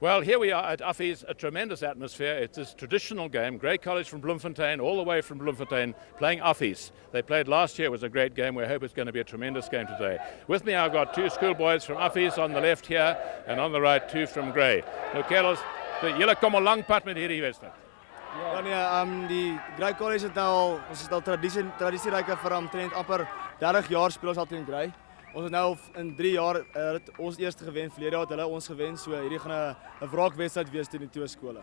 Well, here we are at Affies, a tremendous atmosphere. It's this traditional game. Grey College from Bloemfontein, all the way from Bloemfontein, playing Affies. They played last year, it was a great game. We hope it's going to be a tremendous game today. With me, I've got two schoolboys from Affies on the left here, and on the right, two from Grey. Nou, kerels, julle kom al lang pad met hierdie wedstryd. Ja nee, die Grey College het nou ons is al tradisieryke vir omtrent amper 30 jaar speel ons al teen Grey. Ons het nou in 3 jaar ons eerste gewen, verlede jaar het hulle ons gewen, so hierdie gaan 'n wraakwedstryd wees teen die twee skole.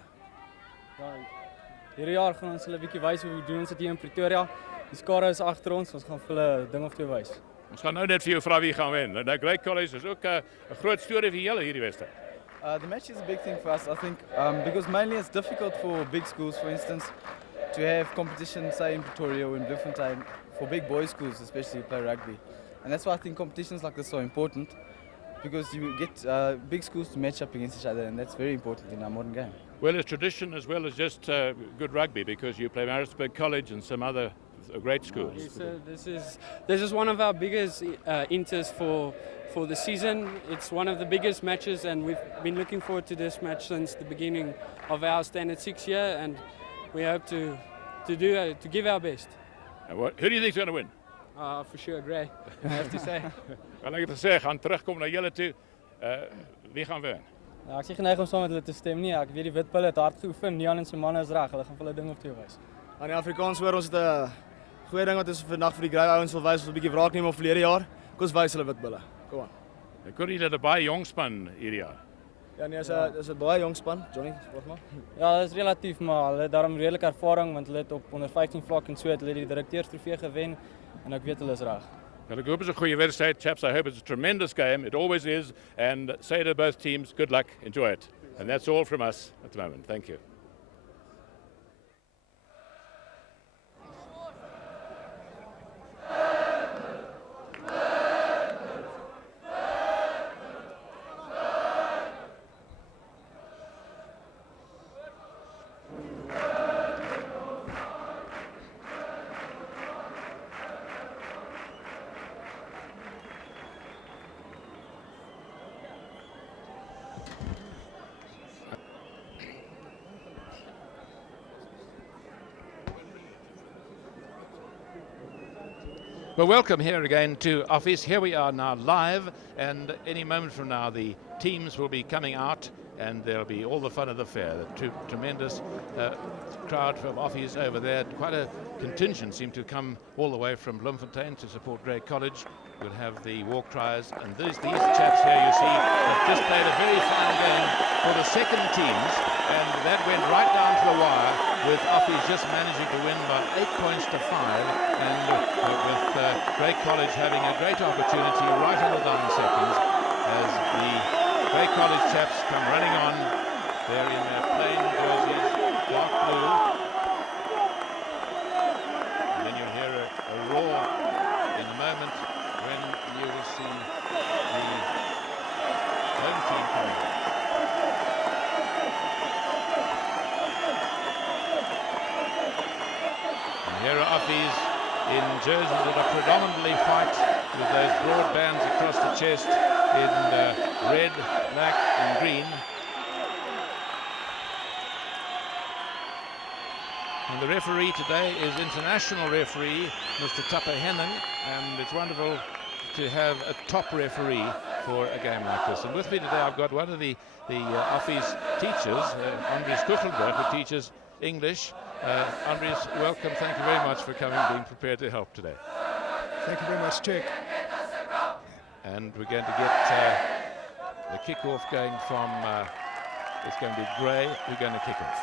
Ja, hierdie jaar gaan ons hulle 'n bietjie wys hoe we doen ons dit hier in Pretoria. Die skare is agter ons gaan vir hulle 'n ding of twee wys. Ons gaan nou net vir jou vra wie gaan wen. Nou Grey College is ook 'n groot storie vir julle hierdie wedstryd. The match is a big thing for us, I think, because mainly it's difficult for big schools, for instance, to have competition, say in Pretoria or in Bloemfontein, for big boys schools especially who play rugby. And that's why I think competitions like this are important, because you get big schools to match up against each other, and that's very important in our modern game. Well, it's tradition as well as just good rugby, because you play Rensburg College and some other great schools. Yes, this is one of our biggest inters for the season. It's one of the biggest matches, and we've been looking forward to this match since the beginning of our Standard 6 year, and we hope to give our best. And who do you think is going to win? For sure, Grey, I have to say. Kan ek dit sê, gaan terugkom na julle toe. Wie gaan wen? Ja, ek sê geneig om saam met hulle te stem nie. Ek weet die Witbulle het hard geoefen. Nehan en Snyman is reg. Hulle gaan vir hulle ding of twee wys. Aan die Afrikaanse Hoër ons het 'n goeie ding wat ons vandag vir die Grey ouens wil wys, ons 'n bietjie wraak neem op verlede jaar. Kom ons wys hulle Witbulle. Kom aan. Ek hoor julle het 'n baie jong span hierdie jaar. Ja nee, is 'n baie jong span, Johnny, sport maar. Ja, dit is relatief, maar hulle het daarom redelik ervaring, want hulle het op onder 15 vlak en so het hulle die direkteurstrofee gewen, en ek weet hulle is reg. Well, ek hoop it's a goeie wedstryd, chaps. I hope it's a tremendous game. It always is. And say to both teams, good luck, enjoy it. And that's all from us at the moment. Thank you. Well, welcome here again to Affies. Here we are now live, and any moment from now the teams will be coming out, and there'll be all the fun of the fair. The tremendous crowd from Affies over there. Quite a contingent seemed to come all the way from Bloemfontein to support Grey College. We'll have the walk tries, and these chaps here you see have just played a very fine game for the second teams, and that went right down to the wire, with Affies just managing to win by 8 points to 5, and with Grey College having a great opportunity right in the dying seconds as the Grey College chaps come running on. They're in their plain jerseys, dark blue, and then you'll hear a roar in a moment when you will see the home team coming. And here are Affies in jerseys that are predominantly white, with those broad bands across the chest in red, black and green. And the referee today is international referee, Mr. Tapper Henning, and it's wonderful to have a top referee for a game like this. And with me today I've got one of the Affies teachers, Andries Kuchelberg, who teaches English. Andries, welcome. Thank you very much for coming, being prepared to help today. Thank you very much, Chick. And we're going to get the kick-off going from, it's going to be Grey, we're going to kick off.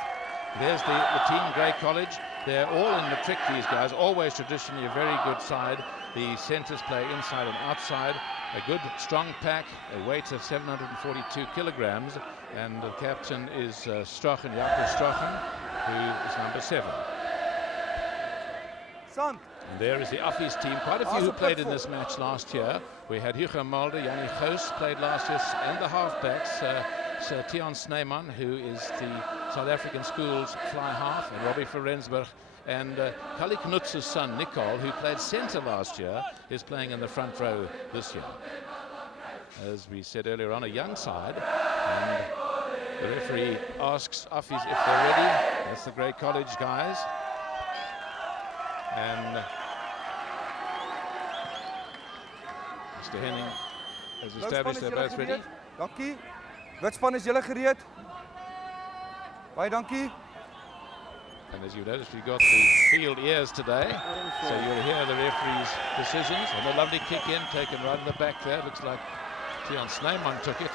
There's the team, Grey College. They're all in the trick, these guys, always traditionally a very good side. The centres play inside and outside. A good, strong pack, a weight of 742 kilograms, and the captain is Strochen, Jacob Strochen, who is number 7. Son. And there is the Affies team, quite a few who played in this match last year. We had Hugo Mulder, Jannie Goos played last year, and the halfbacks, Tiaan Snyman, who is the South African School's fly half, and Robbie for Rensburg, and Knoetze's son, Nicol, who played centre last year, is playing in the front row this year. As we said earlier on, a young side, and The referee asks Affies if they're ready. That's the Grey College guys. And Mr. Henning has established they're both ready. Dankie. Witspan is julle gereed? Baie dankie. And as you noticed, we've got the field ears today, so you'll hear the referee's decisions. And a lovely kick in, taken right in the back there. Looks like Tiaan Snyman took it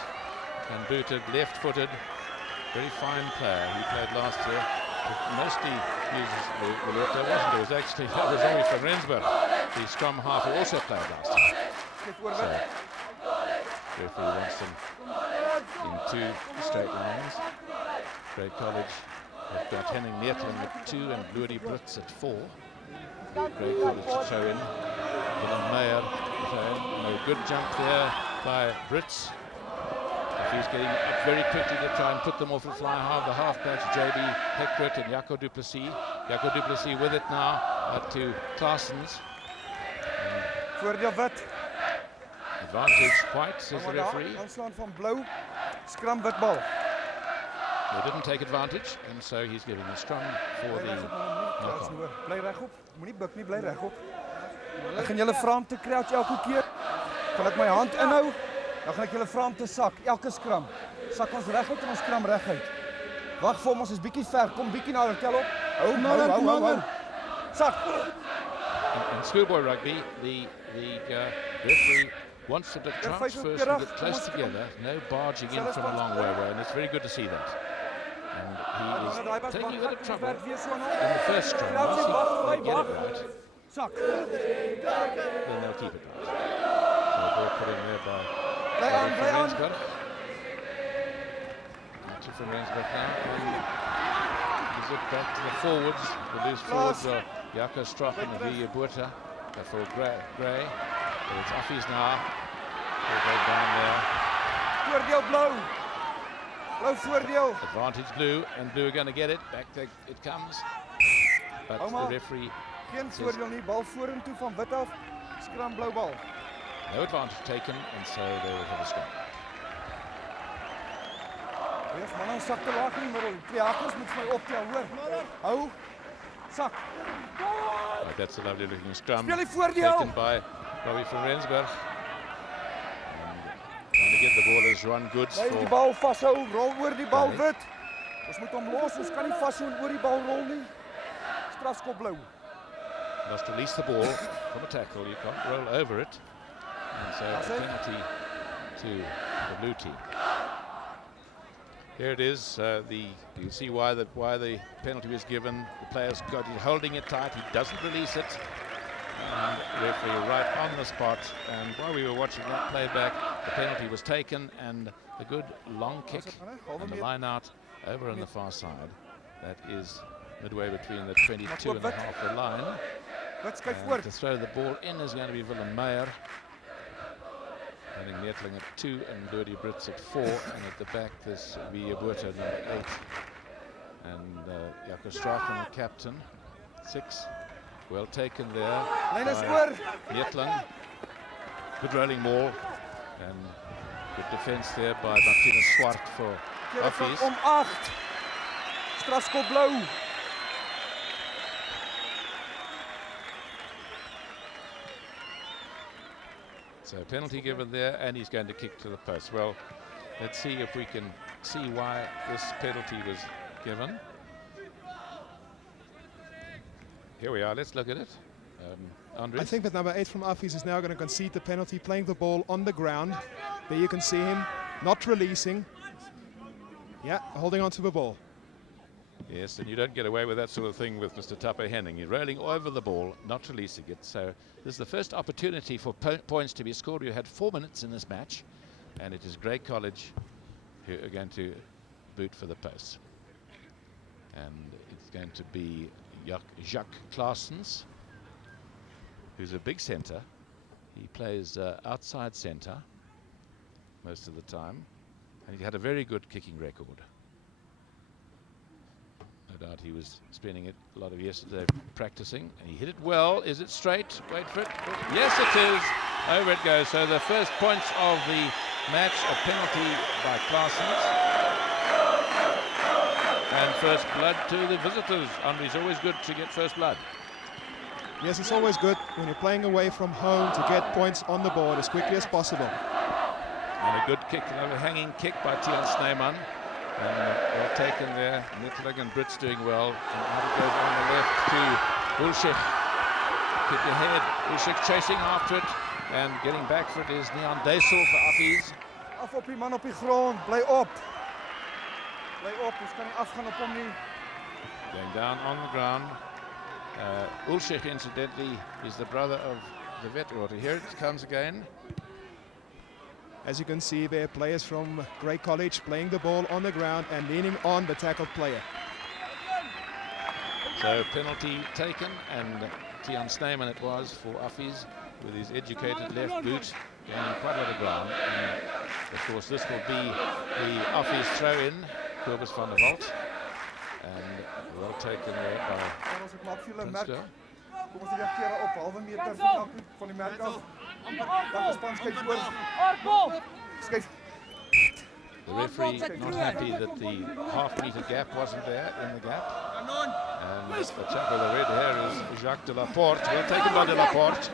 and booted, left-footed. Very fine player. He played last year. Mostly uses the left. There was actually Robbie from Rensburg, the scrum half, who also played last year. So, the referee wants them in 2 straight lines. Grey College have got Henning Nehan at 2 and Rudi at 4. Grey College to throw in. Willem Meyer throw in. A good jump there by Brits. He's getting up very quickly to try and put them off the fly half. The half-backs, JB Heckwit and Jaco du Plessis. Jaco du Plessis with it now to Claessens. Voordeel wit. Advantage quite, says the referee. Aanslaan van blauw. Scrum wit bal. They didn't take advantage, and so he's giving a scrum for the knock-on. Bly regop. Moenie buk nie, bly regop. Ek gaan julle vra om te crouch elke keer. Kan ek my hand inhou? Dan gaan ek julle vra om te sak, elke skram. Sak ons reguit en ons skram reguit. Wag vir ons is bietjie ver, kom bietjie nader, tel op. Hou. Sak. In schoolboy rugby, the referee wants them to transfer and get close together, no barging in from a long way away, and it's very good to see that. And he is taking a bit of trouble in the first scrum. Once they get it right, then they'll keep it right. So the ball put in there by Rensburg. From Rensburg now. Is it back to the forwards? The loose forwards are Jaco Strachen and Via Buerta for Gray. So it's Affies now. They'll go down there. Voordeel blauw. Blauw voordeel. Advantage blue, and blue are going to get it. Back there it comes. But the referee geen voordeel nie, bal vorentoe van wit af. Skram blauw bal. No advantage taken, and so they will have a scrum. Wees man, nou sak te laag in die middel. 2 hakels moet vir my optel, hoor. Hou. Sak. Right, that's a lovely looking scrum. Speel die voordeel. Taken by Robbie from Rensburg. Trying to get the ball as Johann goods Bly die bal vashou, rol oor die bal wit. Ons moet hom los, ons kan nie vashou en oor die bal rol nie. Strafskop blou. Must release the ball from a tackle. You can't roll over it. And so a penalty to the blue team. Here it is. You can see why the penalty was given. The player's got it, holding it tight. He doesn't release it. And the referee right on the spot. And while we were watching that playback, the penalty was taken, and a good long kick and the line out over on the far side. That is midway between the 22 and a half line. And to throw the ball in is going to be Willem Meyer. Henning Nehan at 2 and Rudi Brits at 4, and at the back there's Via Buerta number 8 and Jaco Strachen, captain, 6. Well taken there by Nehan. Good rolling ball and good defence there by Marthinus Swart for Affies. Om 8. Strafskop blauw. So penalty given there, and he's going to kick to the post. Well, let's see if we can see why this penalty was given. Here we are, let's look at it. Andres? I think that number 8 from Affies is now going to concede the penalty, playing the ball on the ground. There you can see him not releasing. Yeah, holding on to the ball. Yes, and you don't get away with that sort of thing with Mr. Tappe Henning. You're rolling over the ball, not releasing it. So this is the first opportunity for points to be scored. You had 4 minutes in this match, and it is Grey College who are going to boot for the post. And it's going to be Jacques Claessens, who's a big centre. He plays outside centre most of the time, and he had a very good kicking record. No doubt he was spending a lot of yesterday practicing, and he hit it well. Is it straight? Wait for it. Yes, it is. Over it goes. So the first points of the match, a penalty by Claessens. And first blood to the visitors. Henry's always good to get first blood. Yes, it's always good when you're playing away from home to get points on the board as quickly as possible. And a good kick, an overhanging kick by Tiaan Snyman. And well taken there. Nicol and Brits doing well. And out it goes on the left to Ulshik. Kick ahead. Ulshik chasing after it. And getting back for it is Nehan Deysel for Affies. Af op die man op die grond, bly op. Bly op, ons kan nie afgaan op hom nie. Going down on the ground. Ulshik, incidentally, is the brother of the vet order. Here it comes again. As you can see there, players from Grey College playing the ball on the ground and leaning on the tackled player. So penalty taken, and Tiaan Snyman it was for Affies with his educated left boot gaining quite a lot of ground. And of course this will be the Affies throw-in, Kobus van der Walt. And well taken there by Ons het maak vir julle merk. Quintes. Kom ons reageer op halwe meter van die merk af. Dan span skuif voor. Skuif. The referee not happy that the half-meter gap wasn't there in the gap. And the chap with the red hair is Jacques de Laporte. Well taken by de Laporte.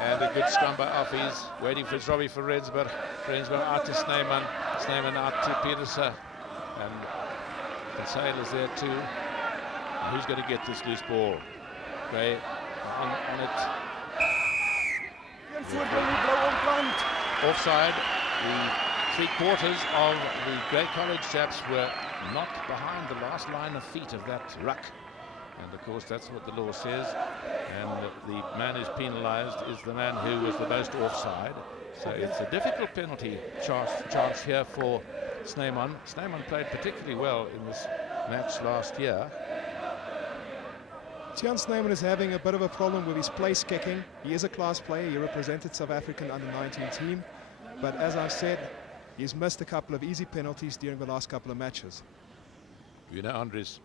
And a good scrum by Affies. Waiting for Robbie for Rensburg. Rensburg out to Snyman. Snyman out to Pieterse. And Deysel is there too. And who's going to get this loose ball? Gray on it. Offside. The 3/4 of the Grey College chaps were not behind the last line of feet of that ruck. And of course that's what the law says. And the man who's penalised is the man who was the most offside. So it's a difficult penalty chance here for Snyman. Snyman played particularly well in this match last year. Tiaan Snyman is having a bit of a problem with his place kicking. He is a class player. He represented South African under-19 team. But as I've said, he's missed a couple of easy penalties during the last couple of matches. You know, Andres,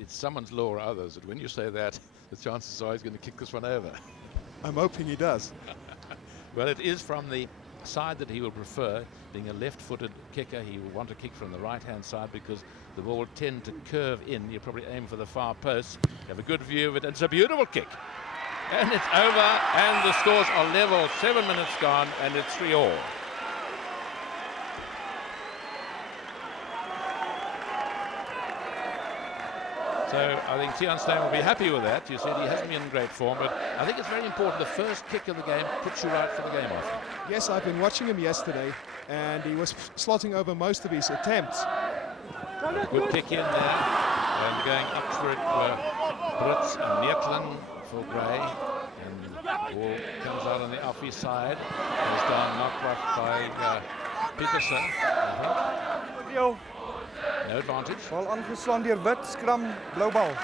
it's someone's law or others that when you say that, the chances are he's going to kick this one over. I'm hoping he does. Well, it is from the side that he will prefer. Being a left-footed kicker, he will want to kick from the right-hand side because the ball will tend to curve in. You probably aim for the far post. You have a good view of it. It's a beautiful kick. And it's over, and the scores are level. 7 minutes gone, and it's 3-all. So I think Tiaan Snyman will be happy with that. You said he hasn't been in great form, but I think it's very important. The first kick of the game puts you right for the game off. Yes, I've been watching him yesterday, and he was slotting over most of his attempts. Good kick in there, and going up for it were Brits and Nicol for Gray, and the ball comes out on the Affies side. Goes down, knocked off by Pieterse, I think. No advantage. Bal aangeslaan deur wit, scrum, blou bal.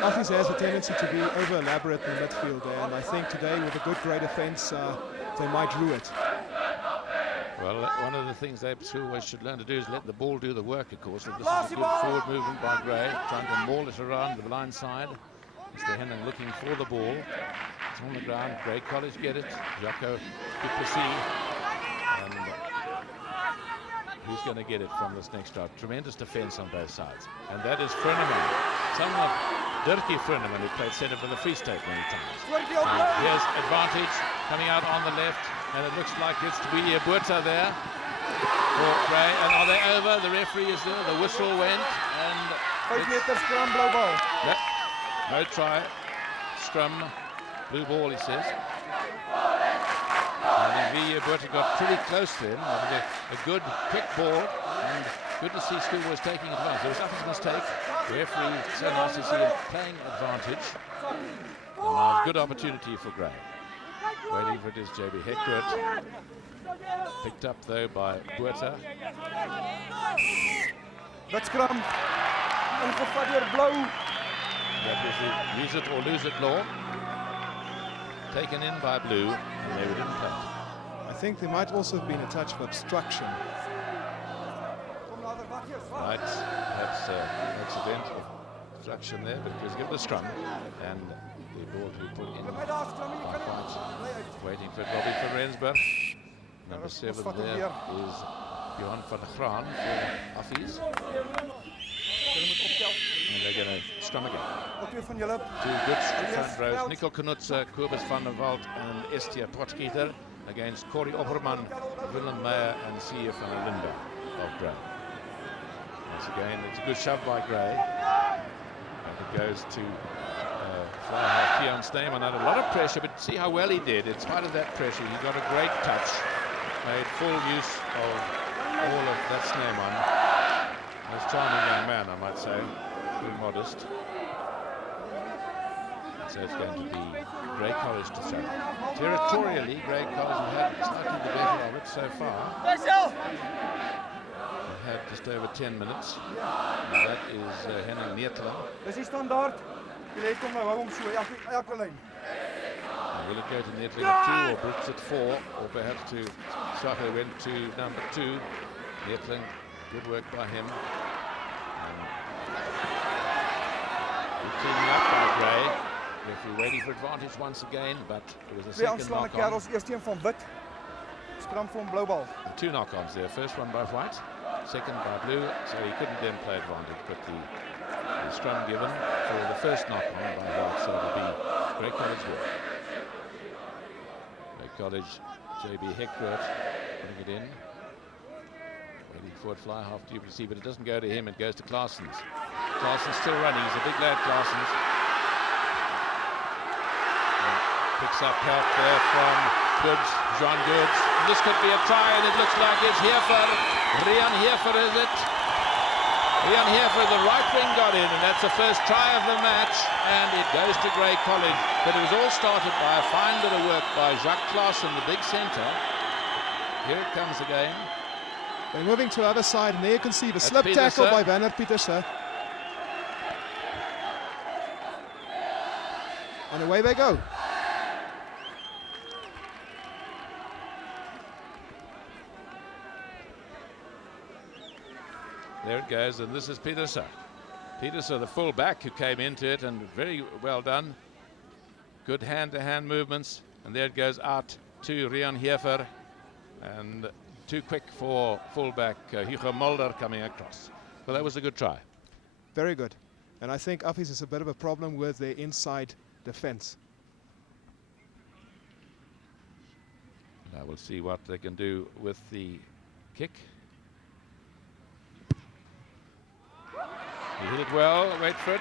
Affies has a tendency to be over-elaborate in midfield there, and I think today with a good Grey defence, they might rue it. Well, one of the things they always should learn to do is let the ball do the work, of course. And this is a good forward movement by Gray, trying to maul it around the blind side. Mr. Henning looking for the ball. It's on the ground. Grey College get it. Jaco, good to see. And who's going to get it from this next drive? Tremendous defence on both sides. And that is Snyman. Some of Dirkie Snyman, who played centre for the Free State many times. And here's advantage coming out on the left. And it looks like it's Eduard there for Gray. And are they over? The referee is there. The whistle went. And 5 meter scrum, blou bal. No try. Scrum. Blue ball, he says. And Eduard got pretty close to him. A good quick ball. And good to see Schoolboys taking advantage. There was nothing mistake. The referee, so nice to see him playing advantage. And a good opportunity for Gray. Waiting for it is JB Hector. Picked up though by Buerta. Wit scrum. Ingevat deur blou. That was the use it or lose it law. Taken in by blue, and they didn't play. I think there might also have been a touch of obstruction. Right, that's accidental obstruction there, but it was given a scrum, and the ball to be put in by Quintes. Waiting for Robbie for Rensburg. Number 7 there is Johann van Graan for Affies. And they're going to scrum again. Two good front rows. Nicol Knoetze, Kobus van der Walt and Estee Potgieter against Corey Opperman, Willem Meyer and Siya van der Linde of Graan. Once again, it's a good shove by Gray. And it goes to fly half Tiaan Snyman under a lot of pressure, but see how well he did. In spite of that pressure, he got a great touch. Made full use of all of that Snyman. A charming young man, I might say. Very modest. So it's going to be Grey College to serve. Territorially, Grey College have had slightly the better of it so far. They've had just over 10 minutes. And that is Henning Neetler. Dis die standaard. Die lê kom nou hou hom so elke lyn. Will it go to Neetler at 2 or Brooks at 4 or perhaps to Sacher went to number 2. Neetler, good work by him. Cleaning up by Gray. Referee waiting for advantage once again, but it was a second knock on. Eerste een van wit. Scrum van blou bal. Two knock-ons there. First one by white, second by blue, so he couldn't then play advantage, but the scrum given for the first knock-on by white, so it'll be Grey College work. Grey College, JB Heckworth putting it in. Waiting for it fly half WC, but it doesn't go to him, it goes to Claessens. Claessen's still running, he's a big lad, Claessens. Picks up help there from Goods, John Goods. This could be a try, and it looks like it's Heerfer. Rian Heerfer is it? Rian Heerfer, the right wing got in, and that's the first try of the match, and it goes to Grey College. But it was all started by a fine bit of work by Jacques Claessen, the big centre. Here it comes again. They're moving to the other side, and there you can see the slip tackle by Werner Pieterse. And away they go. There it goes, and this is Pieterse. Pieterse, the full back who came into it, and very well done. Good hand-to-hand movements, and there it goes out to Rian Heerfer, and too quick for fullback Hugo Mulder coming across. Well, that was a good try. Very good. And I think Affies has a bit of a problem with their inside defense. Now we'll see what they can do with the kick. He hit it well, wait for it.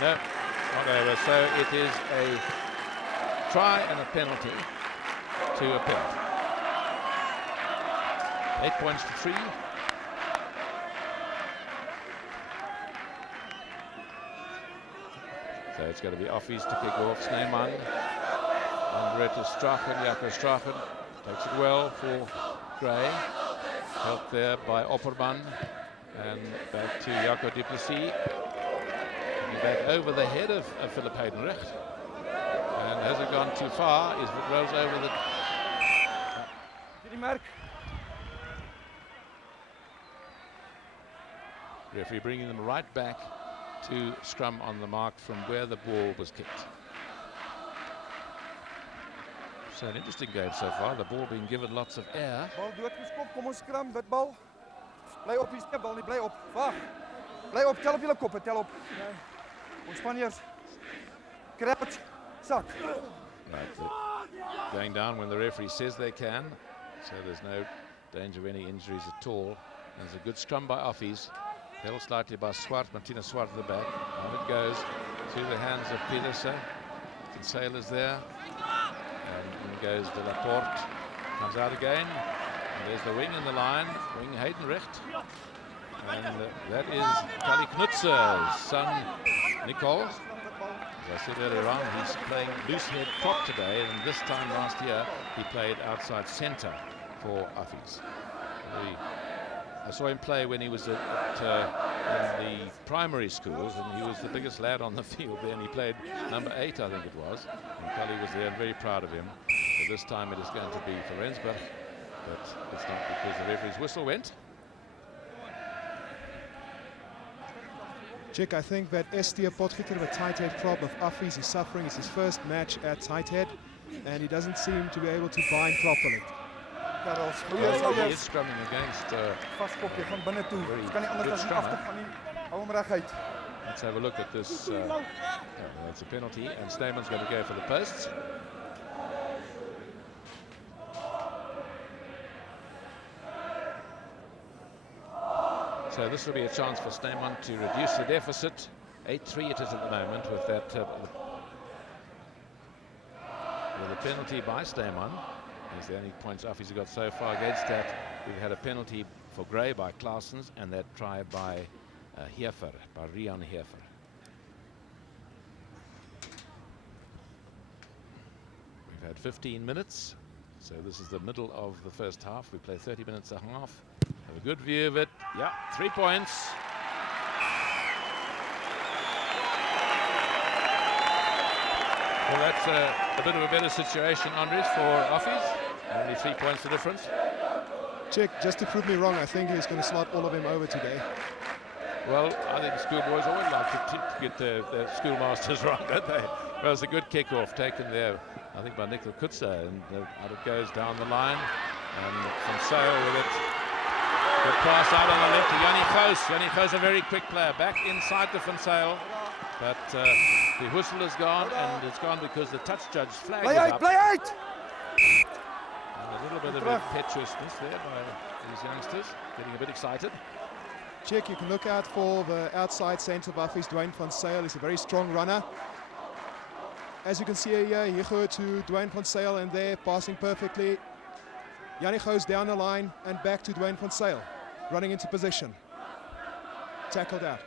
No, not over. So it is a try and a penalty to appeal. 8 points to 3. So it's going to be Affies to kick off. Snyman. Under it is Strachen, Jaco Strachen. Takes it well for Gray. Helped there by Opperman. And back to Jaco du Plessis. Back over the head of Philip Heidenrecht. And has it gone too far? Is it rolls over the... Referee bringing them right back to scrum on the mark from where the ball was kicked. So an interesting game so far, the ball being given lots of air. Bal doodgeskop, kom ons scrum, wit bal. Bly op die bal nie, bly op. Wag. Bly op, tel op julle koppe, tel op. Ons Spaniards. Crouch, sak. Right, going down when the referee says they can, so there's no danger of any injuries at all. There's a good scrum by Affies. Held slightly by Swart, Marthinus Swart at the back. On it goes through the hands of Pieterse. Sailors there. And in goes De La Porte. Comes out again. And there's the wing in the line. Wing Heidenrecht. And that is Kali Knoetze's son, Nicol. As I said earlier on, he's playing loose head prop today. And this time last year, he played outside centre for Affies. I saw him play when he was in the primary schools, and he was the biggest lad on the field then. He played number 8, I think it was, and Cully was there and very proud of him. But this time it is going to be for Rensburg, but it's not because the referee's whistle went. Chick, I think that Estee Potgieter with tight head problem of Affies is suffering. It's his first match at tight head, and he doesn't seem to be able to bind properly. Karels. He is scrumming against. Vaskop, jy gaan binne toe. Very Dit kan nie anders good as om scrum, af te gaan nie. Hou hom reguit. Let's have a look at this. That's a penalty, and Snyman's going to go for the posts. So this will be a chance for Snyman to reduce the deficit. 8-3 it is at the moment with that with a penalty by Snyman. Is the only points Affies have got so far. Against that, we've had a penalty for Gray by Claessens and that try by Hefer, by Rian Hefer. We've had 15 minutes, so this is the middle of the first half. We play 30 minutes a half. Have a good view of it. Yeah, 3 points. Well, that's a bit of a better situation, Andres, for Affies. Only 3 points the difference. Check, just to prove me wrong, I think he's going to slot all of them over today. Well, I think schoolboys always like to get the schoolmasters right, don't they? Well, it's a good kick-off taken there, I think, by Nicol Knoetze, and out it goes down the line. And from Sale with it. Good pass out on the left to Jannie Gous. Jannie Gous, a very quick player, back inside the Van Sale. But the whistle is gone, and it's gone because the touch judge flag is up. Play out! And a little bit of impetuousness there by these youngsters, getting a bit excited. Check, you can look out for the outside centre of Affies, Dwayne van Sale. He's a very strong runner. As you can see here, he go to Dwayne van Sale, and there, passing perfectly. Jannie Gous down the line and back to Dwayne van Sale, running into position. Tackled out.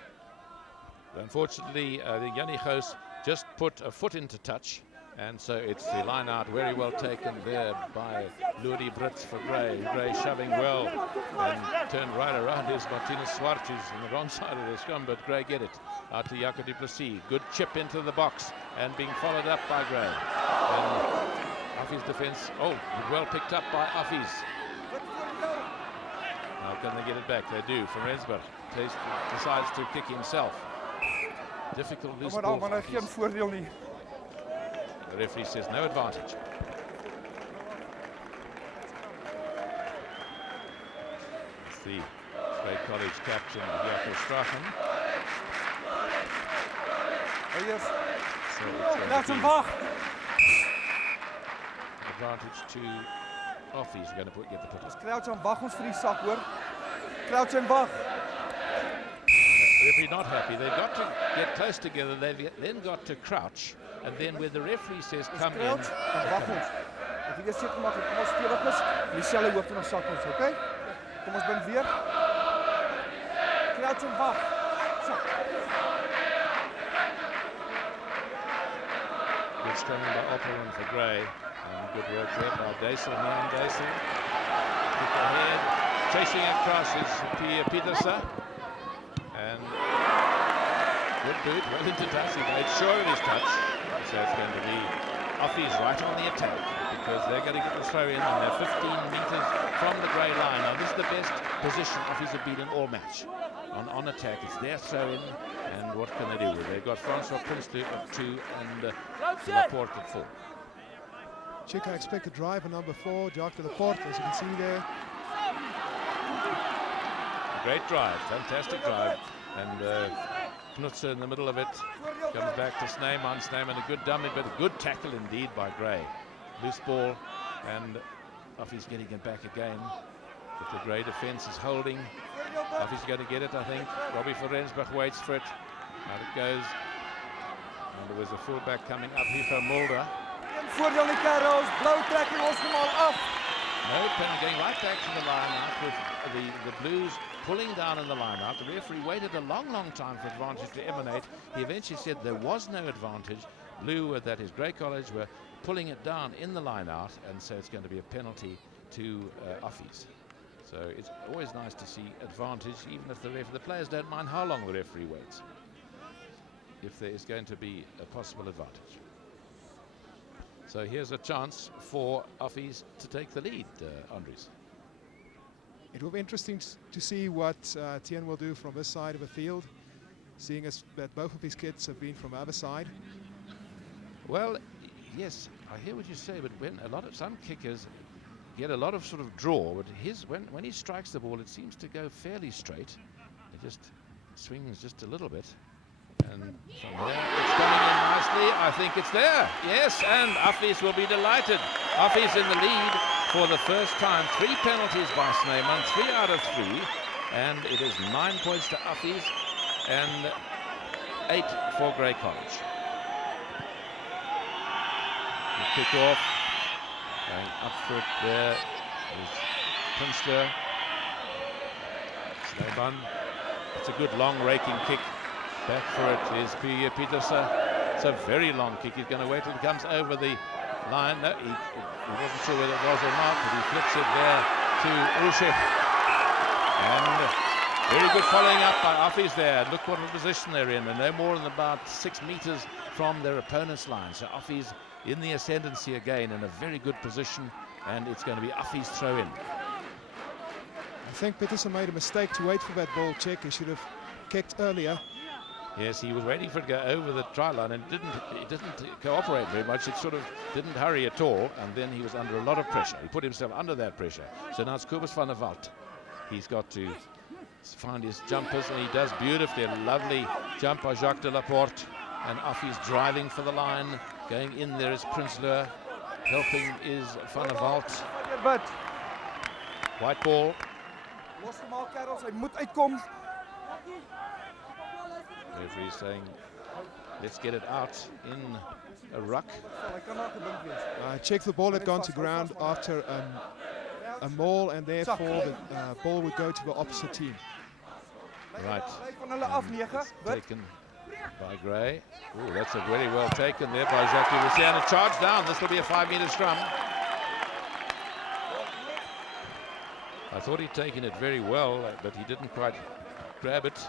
Unfortunately, I think Jannie Gous just put a foot into touch, and so it's the line out very well taken there by Rudi Brits for Gray. Gray shoving well and turned right around. Here's Marthinus Swart, who's on the wrong side of the scrum, but Gray get it out to Jaco du Plessis. Good chip into the box and being followed up by Gray. And Affies defence, well picked up by Affies. How can they get it back? They do from Rensburg. Decides to kick himself. Difficult loose ball. Maar geen voordeel nie. The referee says no advantage. It's the State College captain, Jaco Strachen. Oh yes. So Laat hem wag. Advantage to Affies. Going to get the put up. Crouch en wag ons vir die sak hoor. Crouch en wag. Referee not happy. They've got to get close together. They've then got to crouch, and then when the referee says come in, Crouch en wag ons. Ek weet seker maak kom ons stewig is. Dieselfde hoogte nog sak ons, okay? Kom ons bind weer. Crouch en wag. Sak. Good scrumming by Opperman for Gray. And good work there by Deysel. Nehan Deysel. Kick ahead. Chasing across is Pieterse. And good boot, well into touch. He made sure of his touch. So it's going to be Affies right on the attack because they're going to get the throw in and they're 15 metres from the grey line. Now this is the best position Affies have been in all match. On attack, it's their throw in, and what can they do? They've got Francois Prinsloo at 2 and Laporte at 4. Check, I expect a driver number 4, Jacques Laporte, as you can see there. Great drive, fantastic drive, and Knoetze in the middle of it comes back to Snyman. Snyman a good dummy, but a good tackle indeed by Gray. Loose ball, and Affies getting it back again. But the Gray defence is holding. Affies going to get it, I think. Robbie for Rensburg waits for it. Out it goes. And there was a fullback coming up here for Mulder. Voordeel die Karels, blauw trekking ons hem al af. No penalty, going right back to the line out with the Blues pulling down in the line out. The referee waited a long time for advantage to emanate. He eventually said there was no advantage. Blue, that is Grey College, were pulling it down in the line out, and so it's going to be a penalty to Affies. So it's always nice to see advantage, even if the players don't mind how long the referee waits, if there is going to be a possible advantage. So here's a chance for Affies to take the lead, Andres. It will be interesting to see what Tiaan will do from this side of the field, seeing as that both of his kids have been from the other side. Well, yes, I hear what you say, but when some kickers get a lot of sort of draw, but when he strikes the ball, it seems to go fairly straight. It just swings just a little bit. And from there, it's coming in nicely. I think it's there. Yes, and Affies will be delighted. Affies in the lead for the first time. 3 penalties by Snyman, 3 out of 3. And it is 9 points to Affies and 8 for Grey College. The kick off. Going up for it there is Prinsloo. Snyman. It's a good long raking kick. Back for it is Pieterse. It's a very long kick. He's going to wait till it comes over the line. No, he wasn't sure whether it was or not, but he flips it there to Ulshik. And very good following up by Affies there. Look what a position they're in. They're no more than about 6 meters from their opponent's line. So Affies in the ascendancy again in a very good position, and it's going to be Affies throw in. I think Pieterse made a mistake to wait for that ball check. He should have kicked earlier. Yes, he was waiting for it to go over the try line, and it didn't cooperate very much. It sort of didn't hurry at all, and then he was under a lot of pressure. He put himself under that pressure. So now it's Kobus van der Walt. He's got to find his jumpers, and he does beautifully. A lovely jump by Jacques de Laporte, and Affies driving for the line. Going in there is Prinsloo. Helping is van der Walt. White ball. Los hom al, kerels, hy moet uitkom. Referee saying, let's get it out in a ruck. Check the ball had gone to ground after a maul, and therefore the ball would go to the opposite team. Right. Taken by Gray. Oh, that's a very well taken there by Jacques Lucien. A charge down. This will be a 5-meter scrum. I thought he'd taken it very well, but he didn't quite grab it.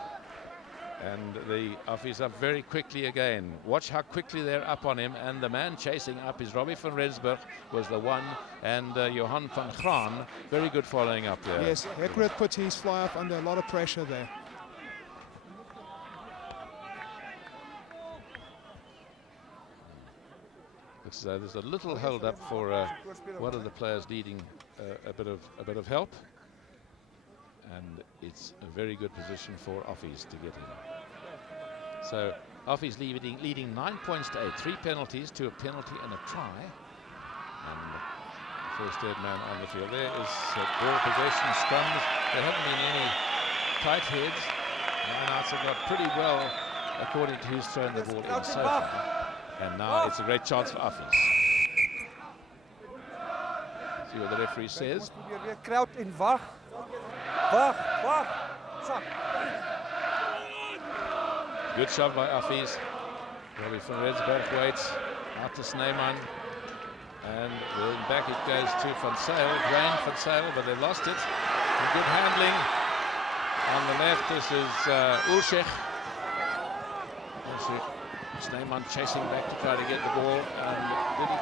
And the Affies up very quickly again. Watch how quickly they're up on him. And the man chasing up is Robbie van Rensburg was the one. And Johann van Graan, very good following up there. Yes, Hekrit put his fly up under a lot of pressure there. Looks as though there's a little hold up for one of the players needing a bit of help. And it's a very good position for Affies to get in. So Affies leading 9 points to 8. 3 penalties, to a penalty and a try. And the first third man on the field. There is ball possession, scrums. There haven't been any tight heads. Lineouts have got pretty well according to who's thrown the ball in so far. And now it's a great chance for Affies. See what the referee says. Kraut en wag. Wag. Sak. Good shove by Affies. Robbie van Rensburg waits out to Snyman. And then back it goes to Van Sale, but they lost it. And good handling. On the left, this is Ulshik. Snyman chasing back to try to get the ball. And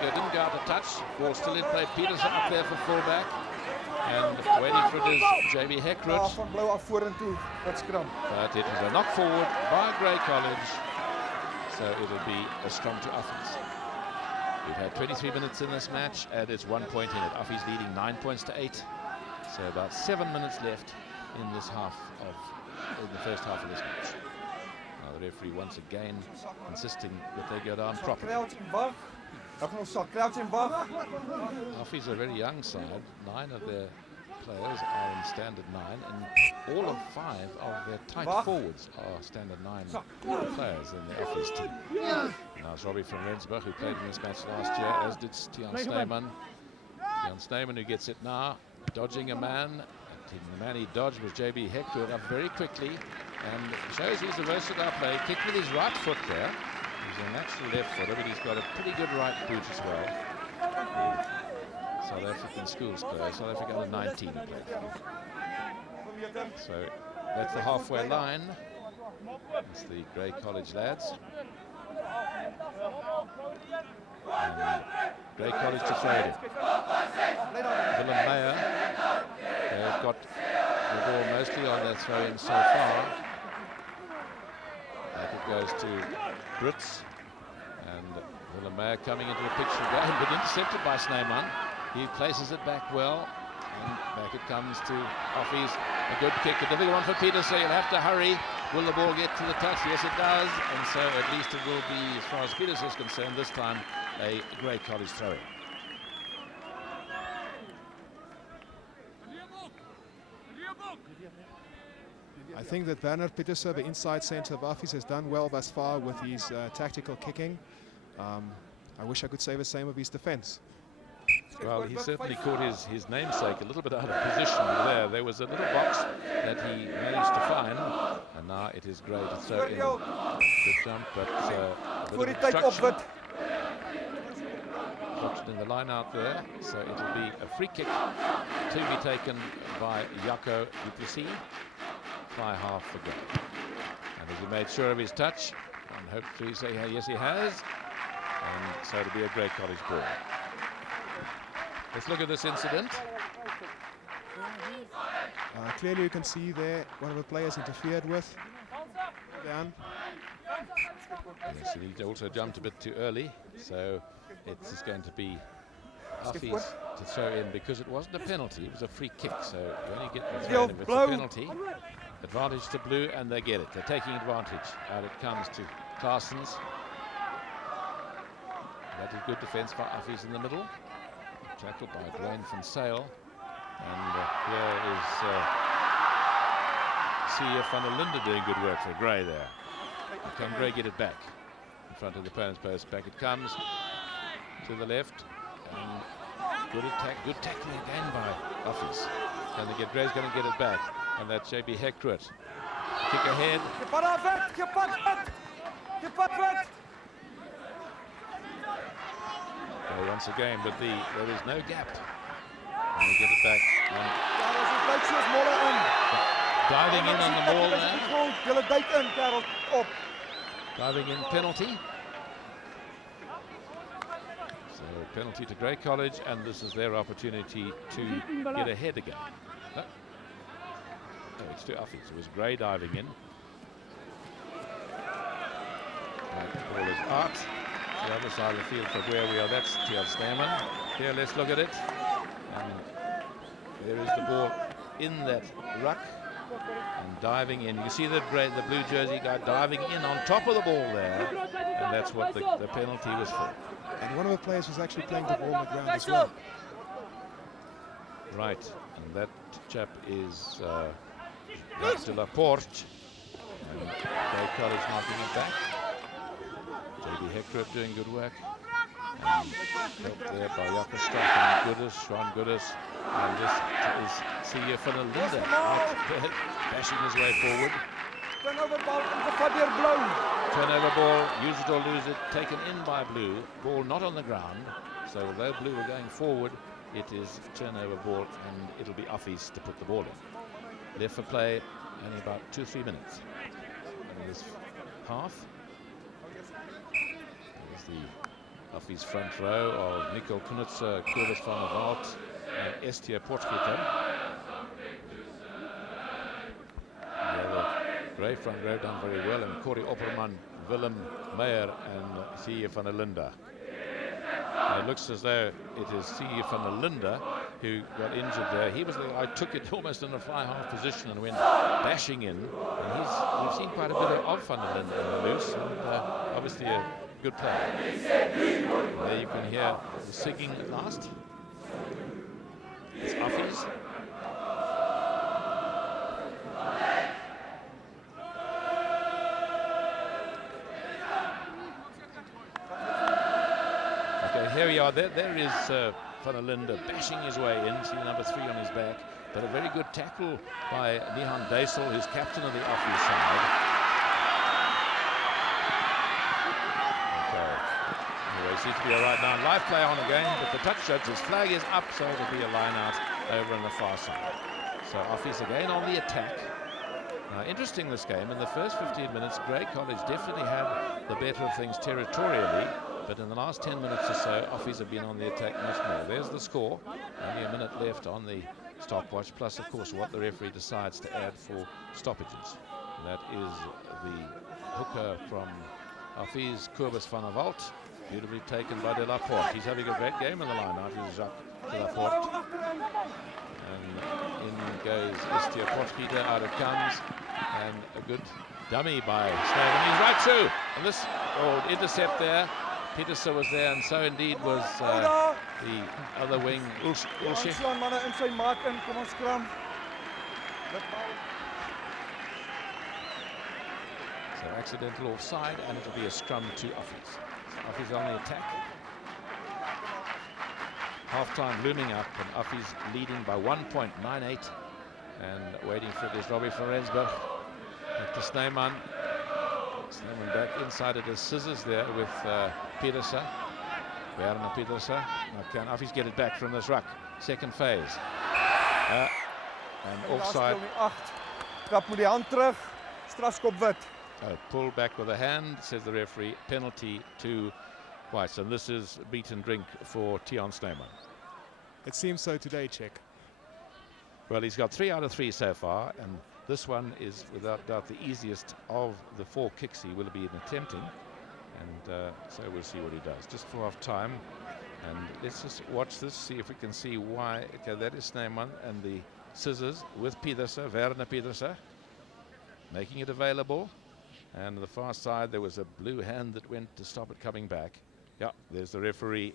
didn't go out of touch. Ball still in play. Pieterse up there for fullback. And waiting for it is JB Hekrit. Van blou af vorentoe, dat scrum. But it was a knock forward by Grey College. So it'll be a scrum to Affies. We've had 23 minutes in this match, and it's 1 point in it. Affies leading 9 points to 8. So about 7 minutes left in the first half of this match. Now the referee once again insisting that they go down properly. Affies are a very young side. 9 of their players are in standard 9, and all of 5 of their tight forwards are standard 9 players in the Affies team. Now it's Robbie van Rensburg, who played in this match last year, as did Tiaan Snyman. Tiaan Snyman, who gets it now, dodging a man. The man he dodged was JB Hekrit, up very quickly, and shows he's a versatile player. He kicked with his right foot there. He's a natural left footer, but he's got a pretty good right boot as well. South African schools player, South Africa under 19 player. So that's the halfway line. It's the Grey College lads. And Grey College to throw it. Willem Meyer, they've got the ball mostly on their throw-in so far. Back it goes to Brits, and Willem Meyer coming into the picture again, but intercepted by Snyman. He places it back well, and back it comes to Affies. A good kick, a difficult one for Pieterse. You'll have to hurry. Will the ball get to the touch? Yes, it does. And so at least it will be, as far as Pieterse is concerned, this time a Grey College throw-in. I think that Werner Pieterse, the inside centre of Affies, has done well thus far with his tactical kicking. I wish I could say the same of his defence. Well, he certainly caught his namesake a little bit out of position there. There was a little box that he managed to find, and now it is Gray to throw in. Good jump, but a bit of obstruction in the line out there. So it'll be a free kick to be taken by Jaco du Plessis. Fly half for goal. And has he made sure of his touch? And hopefully say yes, he has. And so it'll be a Grey College ball. Let's look at this incident. Clearly you can see there one of the players interfered with. Down. Yes, he also jumped a bit too early, so it's going to be Affies to throw in because it wasn't a penalty, it was a free kick, so you only get the throw in if it's a penalty. Advantage to Blue, and they get it. They're taking advantage. Out it comes to Claessens. That is good defence by Affies in the middle. Tackled by Dwayne van Sale. And here is CF van der Linde doing good work for Gray there. And can Gray get it back in front of the opponent's post? Back it comes to the left. And good attack, good tackling again by Affies. And they get Gray's going to get it back. And that's JB Heckrut. Kick ahead. Once again, but there is no gap. And we get it back. Diving in on the ball there. Diving in penalty. So penalty to Grey College, and this is their opportunity to get ahead again. No, it's to Affies. It was Gray diving in. Right, the ball is out. The other side of the field for where we are. That's Tiaan Snyman. Here, let's look at it. And there is the ball in that ruck and diving in. You see the blue jersey guy diving in on top of the ball there, and that's what the penalty was for. And one of the players was actually playing the ball on the ground as well. Right, and that chap is de la Porte. And Grey College knocking it back. JB Heckrut doing good work. And helped there by Jaco Strack and Sean Goodis. And this is CF van der Linde out there, bashing his way forward. Turnover ball, use it or lose it, taken in by Blue. Ball not on the ground. So although Blue are going forward, it is turnover ball, and it'll be Affies to put the ball in. Left for play, only about 2-3 minutes in this half. There's the Affies front row of Nicol, Knoetze, Kobus van der Walt, and Estee Potgieter. The Grey front row done very well, and Corey Opperman, Willem Meyer, and CF van der Linde. It looks as though it is CF van der Linde who got injured there. He was the guy who took it almost in a fly half position and went bashing in. And we've seen quite a bit of van der Linde in the loose, and obviously a good player. And there you can hear the singing at last. It's Affies. Here we are. There is van der Linde bashing his way in. See number 3 on his back. But a very good tackle by Nehan Deysel, who's captain of the Affies side. Okay. Anyway, seems to be all right now. Live play on again, but the touch judge's flag is up, so it'll be a line out over on the far side. So Affies again on the attack. Now, interesting this game. In the first 15 minutes, Grey College definitely had the better of things territorially. But in the last 10 minutes or so, Affies have been on the attack much more. There's the score. Only a minute left on the stopwatch, plus, of course, what the referee decides to add for stoppages. And that is the hooker from Affies, Kobus van der Walt, beautifully taken by de la Porte. He's having a great game in the line out. He's to the fort. And in goes Estee Potgieter, out it comes. And a good dummy by Snyman. He's right through. And this intercept there. Pieterse was there, and so indeed was the other wing, Ulsche. Aanslaan manne in sy maak in, kom ons skram. So accidental offside, and it'll be a scrum to Affies. Affies on the attack. Half-time looming up, and Affies leading by 1.98. And waiting for this Robbie from Rensburg. Back to Snyman. Snyman back inside at his scissors there with Pieterse. Werner Pieterse. Now can Affies get it back from this ruck? Second phase. And offside. Trap met die hand terug. Strafskop wit. Pull back with a hand, says the referee. Penalty to Whites. And this is beat and drink for Tiaan Snyman. It seems so today, Czech. Well, he's got 3 out of 3 so far, and this one is without doubt the easiest of the 4 kicks he will be attempting. And so we'll see what he does. Just for half time. And let's just watch this, see if we can see why. Okay, that is Snyman and the scissors with Pieterse, Werner Pieterse, making it available. And on the far side, there was a blue hand that went to stop it coming back. Yeah, there's the referee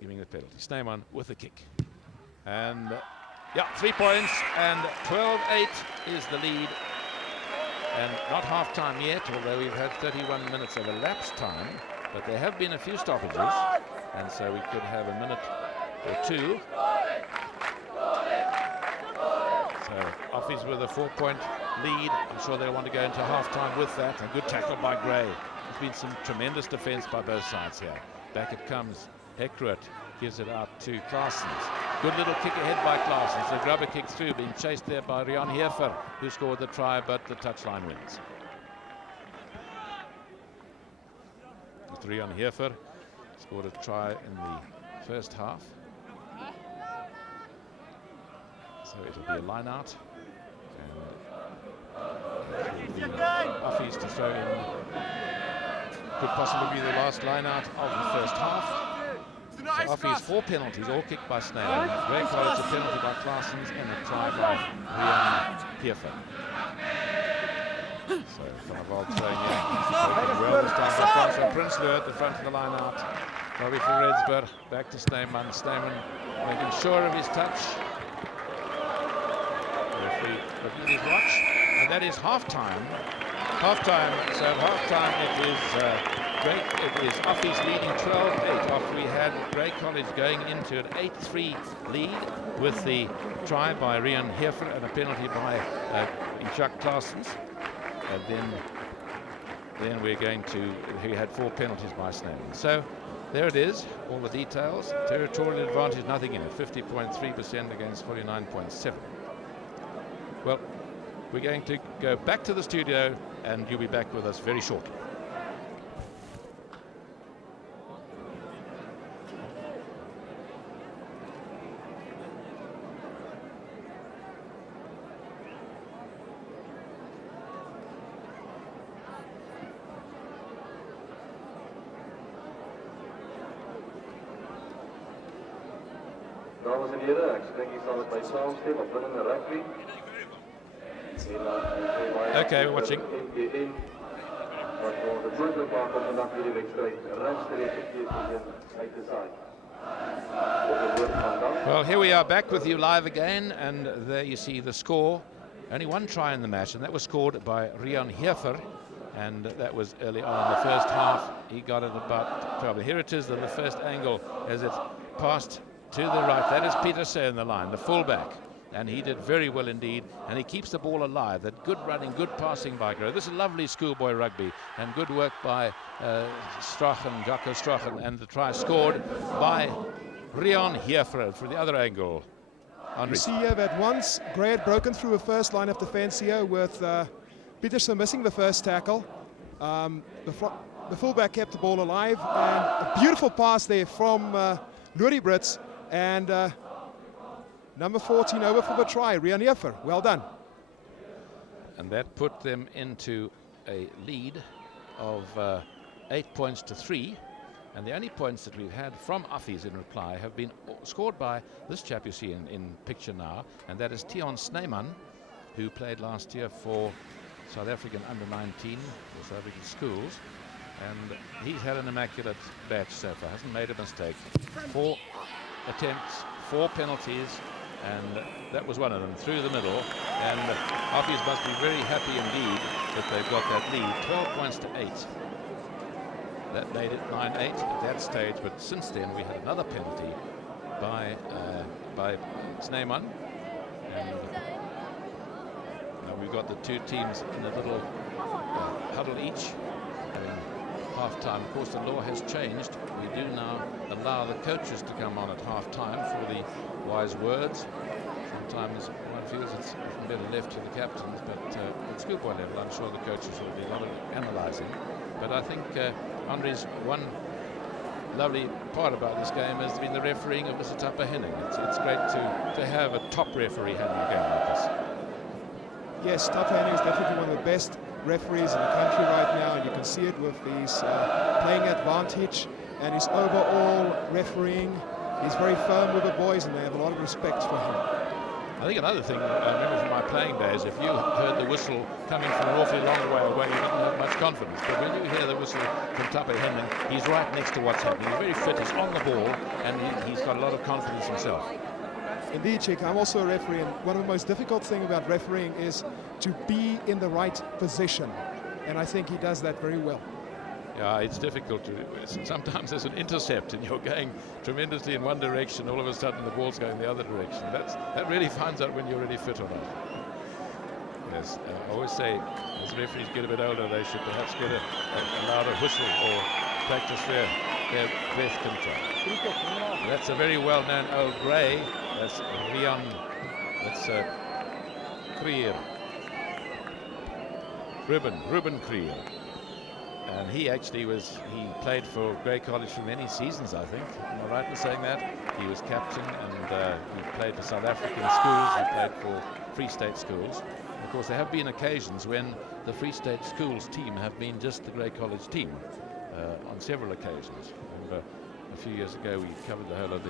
giving the penalty. Snyman with the kick. And yeah, 3 points, and 12-8 is the lead. And not half-time yet, although we've had 31 minutes of elapsed time. But there have been a few stoppages, and so we could have a minute or 2. So Affies with a 4-point lead. I'm sure they'll want to go into half-time with that. A good tackle by Gray. There's been some tremendous defence by both sides here. Back it comes. Hekruat gives it out to Claessens. Good little kick ahead by Claessens. The grubber kick through, being chased there by Rian Heerfer, who scored the try, but the touchline wins. Rian Heerfer scored a try in the first half. So it'll be a line out. And Affies to throw in. Could possibly be the last line out of the first half. So Affies 4 penalties, all kicked by Snyman. Great quality penalty by Claessens and a try by Rian Heerfer. So from Walt throwing in. Well this time by Francois Prinsloo at the front of the line out. Robbie from Rensburg, back to Snyman. Snyman making sure of his touch. The referee looking at his watch. And that is half-time. Half-time, so half-time it is Great. It is Affies leading 12-8 after we had Grey College going into an 8-3 lead with the try by Rian Heerfer and a penalty by Jacques Claessens. And then we're going to, he had 4 penalties by Snyman. So there it is, all the details. Territorial advantage, nothing in it, 50.3% against 49.7. Well, we're going to go back to the studio and you'll be back with us very shortly. Dames en heren, ek dink jy sal met my saamstem op binnen rugby. Okay, we're watching. Well, here we are back with you live again, and there you see the score. Only 1 try in the match, and that was scored by Rian Heerfer, and that was early on in the first half. He got it about 12. Here it is, the first angle as it passed to the right. That is Pieterse in the line, the fullback. And he did very well indeed, and he keeps the ball alive. That good running, good passing by Graan. This is lovely schoolboy rugby, and good work by Strachen, Jacques Strachen, and the try scored by Rian Heerfer from the other angle. You see here that once Gray had broken through a first line of defense here with Pieterse missing the first tackle. The fullback kept the ball alive, and a beautiful pass there from Rudi Brits, and number 14 over for the try, Rian Heerfer. Well done. And that put them into a lead of 8 points to 3. And the only points that we've had from Affies in reply have been scored by this chap you see in picture now, and that is Tiaan Snyman, who played last year for South African under-19, for South African schools. And he's had an immaculate batch so far, hasn't made a mistake. 4 attempts, 4 penalties, and that was one of them, through the middle. And Affies must be very happy indeed that they've got that lead, 12 points to 8. That made it 9-8 at that stage, but since then we had another penalty by Snyman. And now we've got the two teams in a little huddle each. Half-time. Of course, the law has changed. We do now allow the coaches to come on at half-time for the wise words. Sometimes one feels it's better left to the captains, but at schoolboy level, I'm sure the coaches will be a lot of analysing. But I think Andre's one lovely part about this game has been the refereeing of Mr. Tapper Henning. It's great to have a top referee handling a game like this. Yes, Tapper Henning is definitely one of the best referees in the country right now, and you can see it with his playing advantage and his overall refereeing. He's very firm with the boys, and they have a lot of respect for him. I think another thing I remember from my playing days, if you heard the whistle coming from an awfully long way away, you didn't have much confidence. But when you hear the whistle from Tapper Henning, he's right next to what's happening. He's very fit, he's on the ball, and he's got a lot of confidence himself. Indeed, Chick, I'm also a referee, and one of the most difficult things about refereeing is to be in the right position, and I think he does that very well. Yeah, it's difficult to. Sometimes there's an intercept and you're going tremendously in one direction, all of a sudden the ball's going the other direction. That really finds out when you're really fit or not. Yes, I always say as referees get a bit older, they should perhaps get a louder whistle or practice their breath control. That's a very well-known old grey. That's Rian. That's Kriek. Ruben Kriek. And he played for Grey College for many seasons, I think. Am I right in saying that? He was captain, and he played for South African schools, he played for Free State schools. And of course, there have been occasions when the Free State schools team have been just the Grey College team on several occasions. Remember, a few years ago, we covered the whole of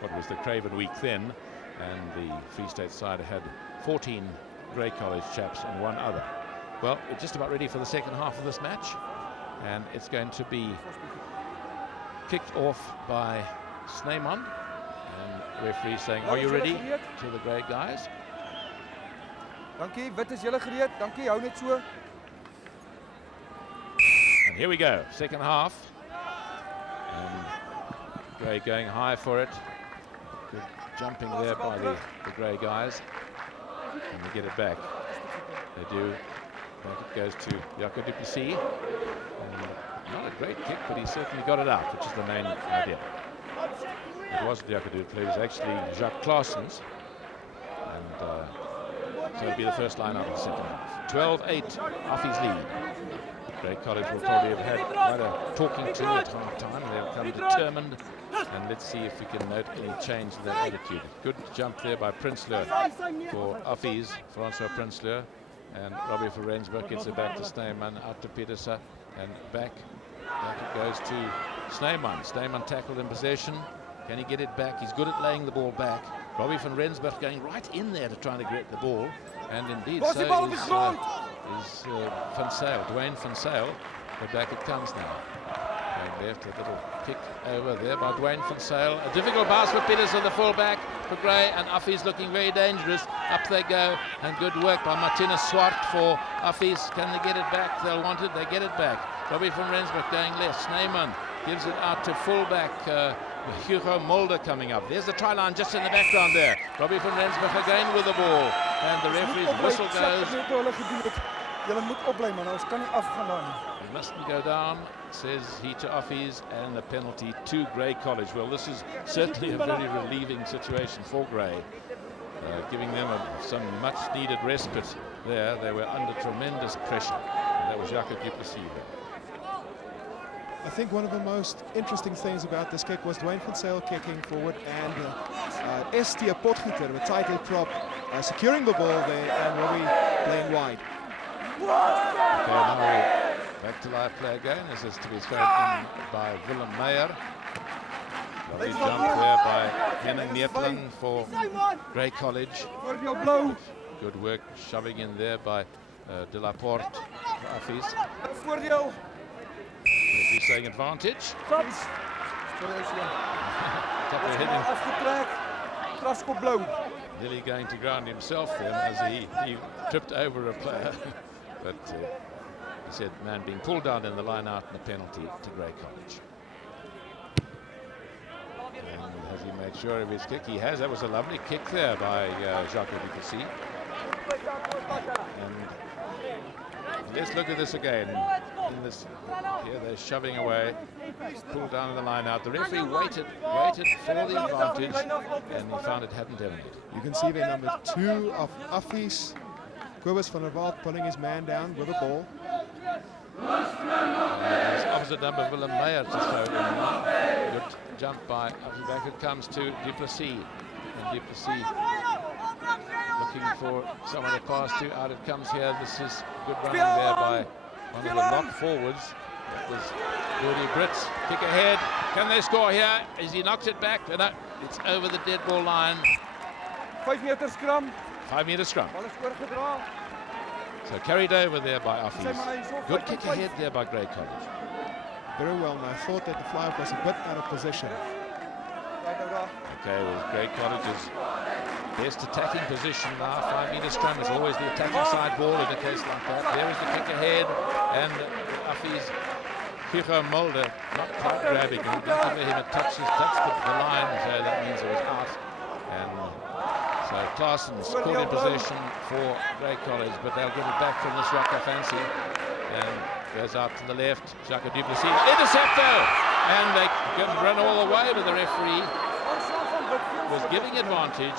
what was the Craven week then, and the Free State side had 14 Grey College chaps and one other. Well, we're just about ready for the second half of this match, and it's going to be kicked off by Snyman, and referee saying, "Are you ready?" to the Grey guys. Dankie, wit is julle gereed. Dankie, hou net so. And here we go, second half. And Grey going high for it. Good jumping there by the Grey guys. And they get it back. They do. Back it goes to Jaco du Plessis. Not a great kick, but he certainly got it out, which is the main idea. It wasn't Jaco du Plessis, it was actually Jacques Claessens. And so it'll be the first line out of the second half. 12-8, Affies lead. Grey College will probably have had quite a talking to at half-time. They'll come determined, and let's see if we can note any change in their attitude. Good jump there by Prinsloo for Affies, Francois Prinsloo, and Robbie for Rensburg gets it back to Snyman, out to Pieterse, and back it goes to Snyman. Snyman tackled in possession. Can he get it back? He's good at laying the ball back. Robbie van Rensburg going right in there to try to get the ball, and indeed so is Van Zyl, Dwayne Van Zyl, but back it comes now. And left a little kick over there by Dwayne Van Zyl. A difficult pass for Pieterse, the fullback for Grey, and Affies looking very dangerous. Up they go, and good work by Marthinus Swart for Affies. Can they get it back? They'll want it, they get it back. Robbie van Rensburg going left. Snyman gives it out to fullback Hugo Mulder coming up. There's the try line just in the background there. Robbie van Rensburg again with the ball, and the referee's whistle goes. Julle moet opbly man, ons kan nie afgaan daar nie. He mustn't go down, says he to Affies, and the penalty to Grey College. Well, this is certainly a very relieving situation for Grey, giving them some much needed respite there. They were under tremendous pressure. And that was Jaco du Plessis there. I think one of the most interesting things about this kick was Dwayne Van Zyl kicking forward, and Estee Potgieter, the title prop, securing the ball there, and Robbie playing wide. Okay, now Back to live play again. This is to be thrown in by Willem Meyer. Lovely jump there by Henning Neetling for Grey College. Good work shoving in there by De La Porte for Affies. He's saying advantage. Nearly going to ground himself then as he tripped over a player. But he said man being pulled down in the line out and a penalty to Grey College. And has he made sure of his kick? He has. That was a lovely kick there by Jacques Duplessis. And let's look at this again. Here they're shoving away, pulled down in the line out. The referee waited for the advantage, and he found it hadn't emanated. You can see there number 2 of Affies, Kobus van der Walt pulling his man down with the ball. Opposite number Willem Meyer to throw in now. Good jump by back it comes to Duplessis. And Duplessis looking for someone to pass to. Out it comes here. This is good running there by one of the lock forwards. That was Rudi Brits. Kick ahead. Can they score here? As he knocks it back. No, it's over the dead ball line. 5 meter scrum. 5 meter scrum. So carried over there by Affies. Good kick ahead there by Grey College. Very well, and I thought that the fly was a bit out of position. Okay, well, Grey College's best attacking position now. 5 meter scrum is always the attacking side ball in a case like that. There is the kick ahead, and Affies, Hugo Mulder not quite grabbing him. Didn't give him a touch. He's touched the line, so that means it was out. And so Claessen's caught in possession for Grey College, but they'll get it back from this ruck, I fancy. And goes out to the left. Jacques Duplessis intercept though, and they couldn't run all the way, but the referee was giving advantage.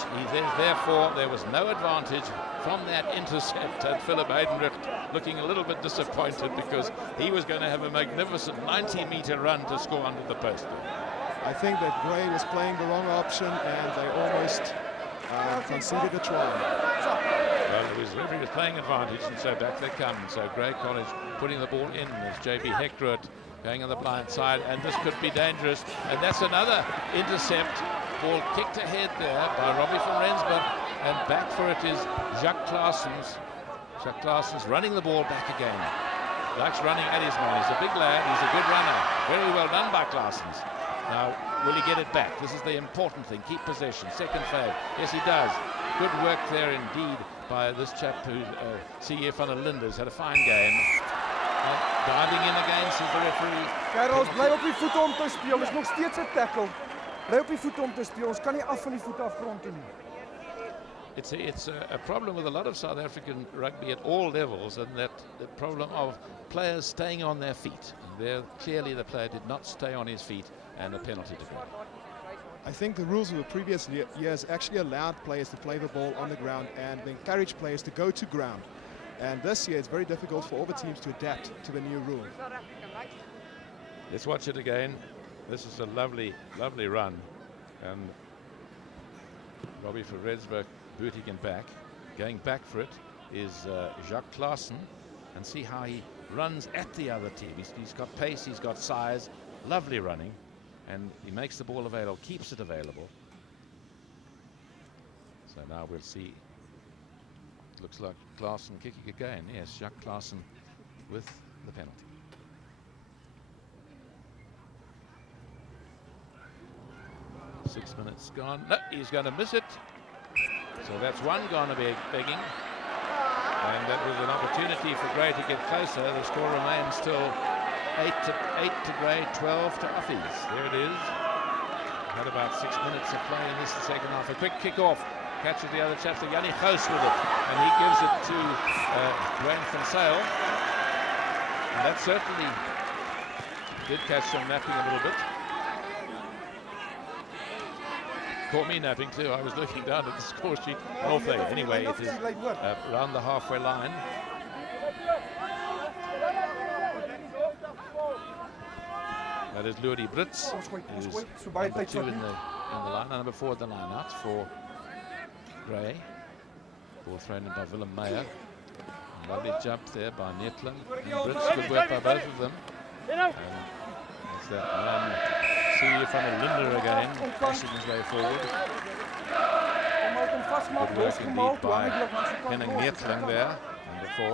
Therefore, there was no advantage from that intercept. And Philip Heidenrecht looking a little bit disappointed because he was going to have a magnificent 90-meter run to score under the post. I think that Grey was playing the wrong option, and they almost conceded a try. Well, it was referee was playing advantage, and so back they come. So Grey College putting the ball in. There's JB Hector going on the blind side, and this could be dangerous. And that's another intercept. Ball kicked ahead there by Robbie from Rensburg, and back for it is Jacques Claessens. Jacques Claessens running the ball back again. Likes running at his man. He's a big lad. He's a good runner. Very well done by Claessens. Now, will he get it back? This is the important thing. Keep possession. Second fade. Yes, he does. Good work there indeed by this chap who, C.E. van der Linde's had a fine game. Diving in again, says the referee. Kerels, bly op die voete om te speel. Dis nog steeds 'n tackle. Bly op die voete om te speel. Ons kan nie af van die voete af grond toe nie. It's a problem with a lot of South African rugby at all levels, and that the problem of players staying on their feet. And there, clearly the player did not stay on his feet, and a penalty to go. I think the rules of the previous years actually allowed players to play the ball on the ground and encouraged players to go to ground. And this year it's very difficult for all the teams to adapt to the new rule. Let's watch it again. This is a lovely, lovely run. And Robbie for Rensburg booting him back. Going back for it is Jacques Claessen. And see how he runs at the other team. He's got pace, he's got size. Lovely running. And he makes the ball available, keeps it available. So now we'll see. Looks like Claessen kicking again. Yes, Jacques Claessen with the penalty. Six minutes gone. No, he's going to miss it. So that's one going to be begging. And that was an opportunity for Grey to get closer. The score remains still 8 to Grey, 12 to Affies. There it is. Had about 6 minutes of play in this second half. A quick kick off. Catches the other chap, Janne Gous with it. And he gives it to Dwayne van Zyl. And that certainly did catch some napping a little bit. Caught me napping too. I was looking down at the score sheet. All thing. Anyway, it is around the halfway line. That is Rudi Brits, who's number 2 in the line, number 4 in the line out for Grey. Ball thrown in by Willem Meyer. Lovely jump there by Netling. Brits, good work by both of them. And it's that man, see from a Linder again, pushing his way forward. Good work indeed by Henning Netling there, number 4.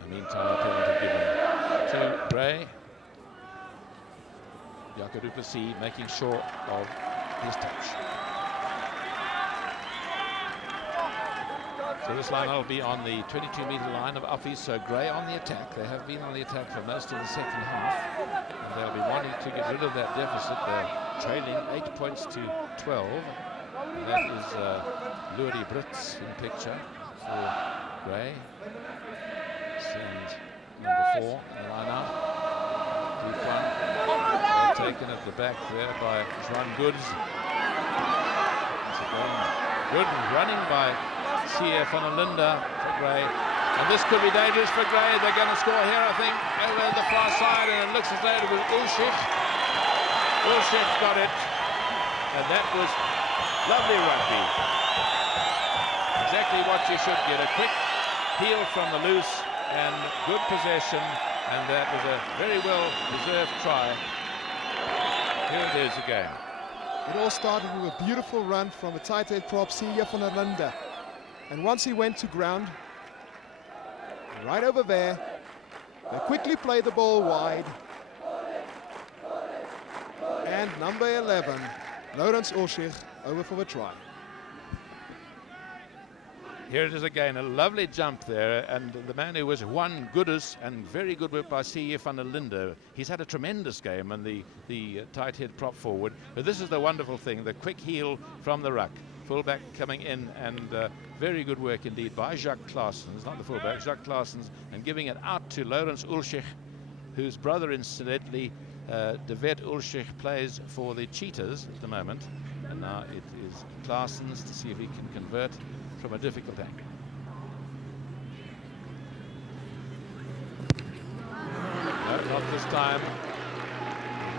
In the meantime, a penalty given to Gray. Jaco du Plessis making sure of his touch. So this line will be on the 22-metre line of Affies, so Gray on the attack. They have been on the attack for most of the second half, and they'll be wanting to get rid of that deficit. They're trailing 8 points to 12. And that is Luri Brits in picture for Gray. And number 4 in the line out. Deep one. Taken at the back there by Johann Goods. Good running by CF on a Linda for Gray. And this could be dangerous for Gray. They're going to score here, I think, over the far side, and it looks as though it was Ulshich. Ulshich got it. And that was lovely rugby. Exactly what you should get. A quick heel from the loose and good possession. And that was a very well deserved try. Here it is again. It all started with a beautiful run from a tight head prop, Siya van der Linde. And once he went to ground, right over there, they quickly played the ball wide. And number 11, Laurens Ulshich, over for the try. Here it is again, a lovely jump there, and the man who was Juan Goodus, and very good work by C.F. van der Linde. He's had a tremendous game, and the tight head prop forward. But this is the wonderful thing, the quick heel from the ruck. Fullback coming in, and very good work indeed by Jacques Claessens, not the fullback, Jacques Claessens, and giving it out to Laurens Ulshich, whose brother, incidentally, De Wet Ulshich, plays for the Cheetahs at the moment. And now it is Claessens to see if he can convert from a difficult angle. No, not this time.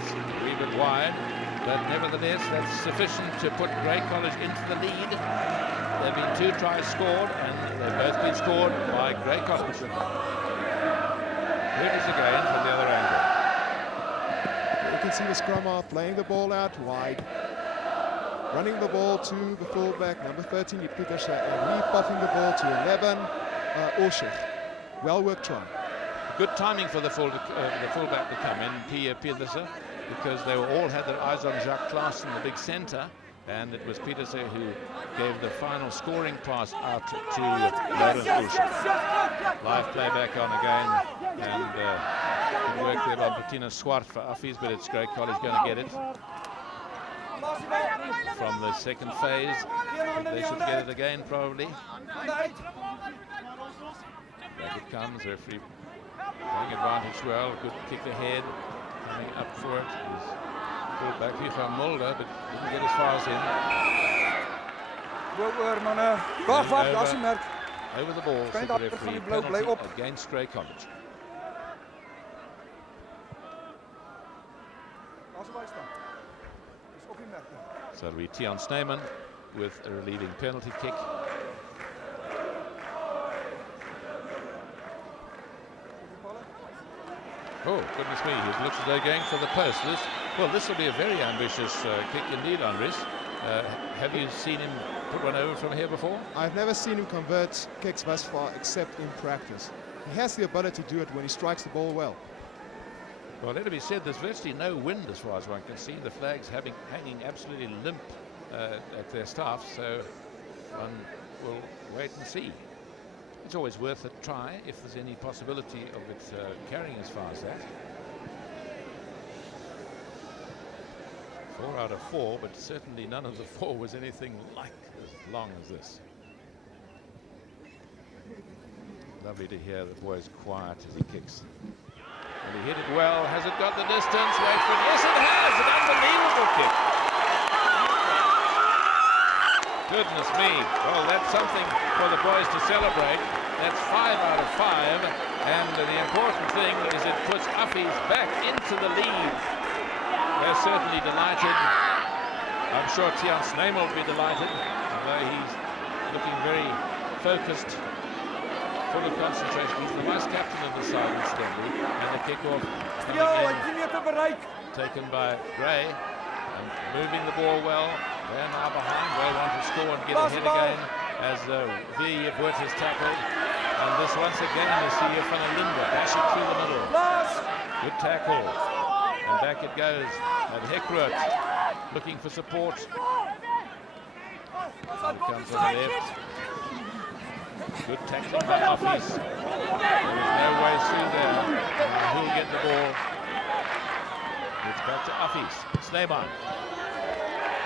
It's a wee bit wide, but nevertheless that's sufficient to put Grey College into the lead. There have been 2 tries scored, and they've both been scored by Grey College. Here it is again from the other angle. You can see the scrum half playing the ball out wide. Running the ball to the fullback, number 13, Pieterse, and re-puffing the ball to 11, Ulshich. Well worked try. Good timing for the fullback to come in, Pieterse, because they all had their eyes on Jacques Claessens, the big centre, and it was Pieterse who gave the final scoring pass out to Laurens Ulshich. Live playback on again, and good work there by Marthinus Swart for Affies, but it's Grey College going to get it. From the second phase, they should get it again probably. Back it comes, referee playing advantage well, good kick ahead, coming up for it is fullback Hugo Mulder, but didn't get as far as him. Over the ball, said the referee, penalty against Grey College. So it'll be Tiaan Snyman with a relieving penalty kick. Oh, goodness me, he looks as though going for the post. This will be a very ambitious kick indeed, Andres. Have you seen him put one over from here before? I've never seen him convert kicks thus far, except in practice. He has the ability to do it when he strikes the ball well. Well, let it be said, there's virtually no wind as far as one can see. The flags hanging absolutely limp at their staff, so one will wait and see. It's always worth a try if there's any possibility of it carrying as far as that. 4 out of 4, but certainly none of the 4 was anything like as long as this. Lovely to hear the boys quiet as he kicks. And he hit it well. Has it got the distance? Wait for it. Yes, it has. An unbelievable kick. Goodness me. Well, that's something for the boys to celebrate. That's 5 out of 5. And the important thing is it puts Affies back into the lead. They're certainly delighted. I'm sure Tiaan Snyman will be delighted, although he's looking very focused, full of concentration. He's the vice captain of the side incidentally, and the kick-off taken by Gray, and moving the ball well. They're now behind. Gray want to score and get ahead again as Vuuren has tackled. And this once again is van der Linde dashing through the middle. Good tackle. And back it goes. And Hekroot looking for support. He comes on the left. Good tackling by Affies. There is no way through there. And who'll get the ball? It's back to Affies. Snyman.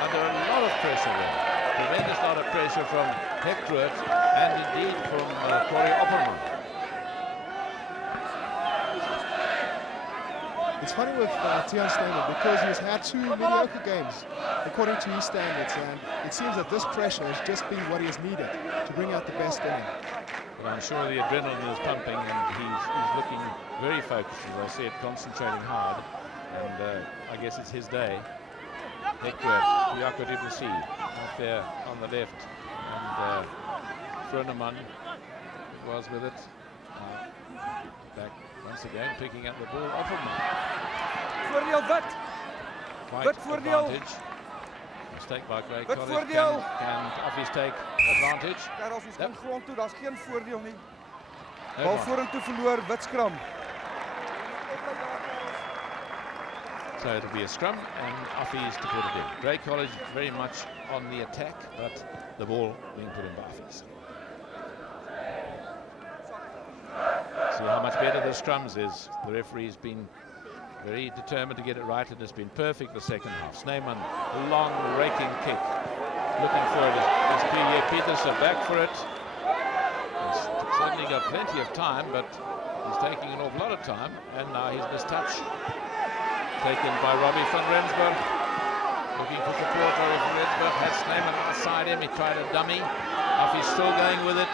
Under a lot of pressure there. Tremendous lot of pressure from Hekroot and indeed from Corey Opperman. It's funny with Tiaan Snyman because he's had 2 mediocre games according to his standards, and it seems that this pressure has just been what he has needed to bring out the best in him. But I'm sure the adrenaline is pumping and he's looking very focused, as I said, concentrating hard, and I guess it's his day. Hekroot, Jaco du Plessis out there on the left, and Snyman was with it. Back once again, picking up the ball. Opperman. Voordeel wit. Quite Wit voordeel. advantage. Mistake by Grey Wit College. voordeel. Can Affies take advantage? Daar als ons Yep. gaan grond toe, daar's geen voordeel nie. No Bal more. vorentoe verloor, wit skram. So it'll be a scrum and Affies to put it in. Grey College very much on the attack, but the ball being put in by Affies. See how much better the scrums is. The referee's been very determined to get it right, and it's been perfect the second half. Snyman, long raking kick. Looking for it is Pieterse back for it. He's certainly got plenty of time, but he's taking an awful lot of time, and now he's mistouched. Taken by Robbie van Rensburg. Looking for support. Robbie van Rensburg had Snyman outside him. He tried a dummy. Affies still going with it.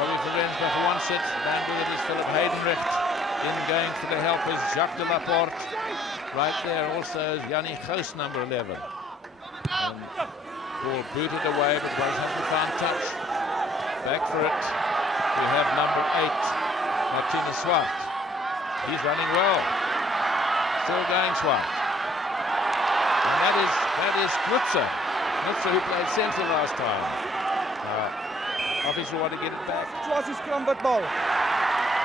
Robbie van Rensburg wants it. Man with it is Philip Heidenrecht. In going for the help is Jacques de Laporte. Right there also is Jannie Gous, number 11. And ball booted away, but hasn't found touch. Back for it. We have number 8, Marthinus Swart. He's running well. Still going Swart. And that is Knoetze. Knoetze who played centre last time. Affies will want to get it back. Swazi skram wit bal.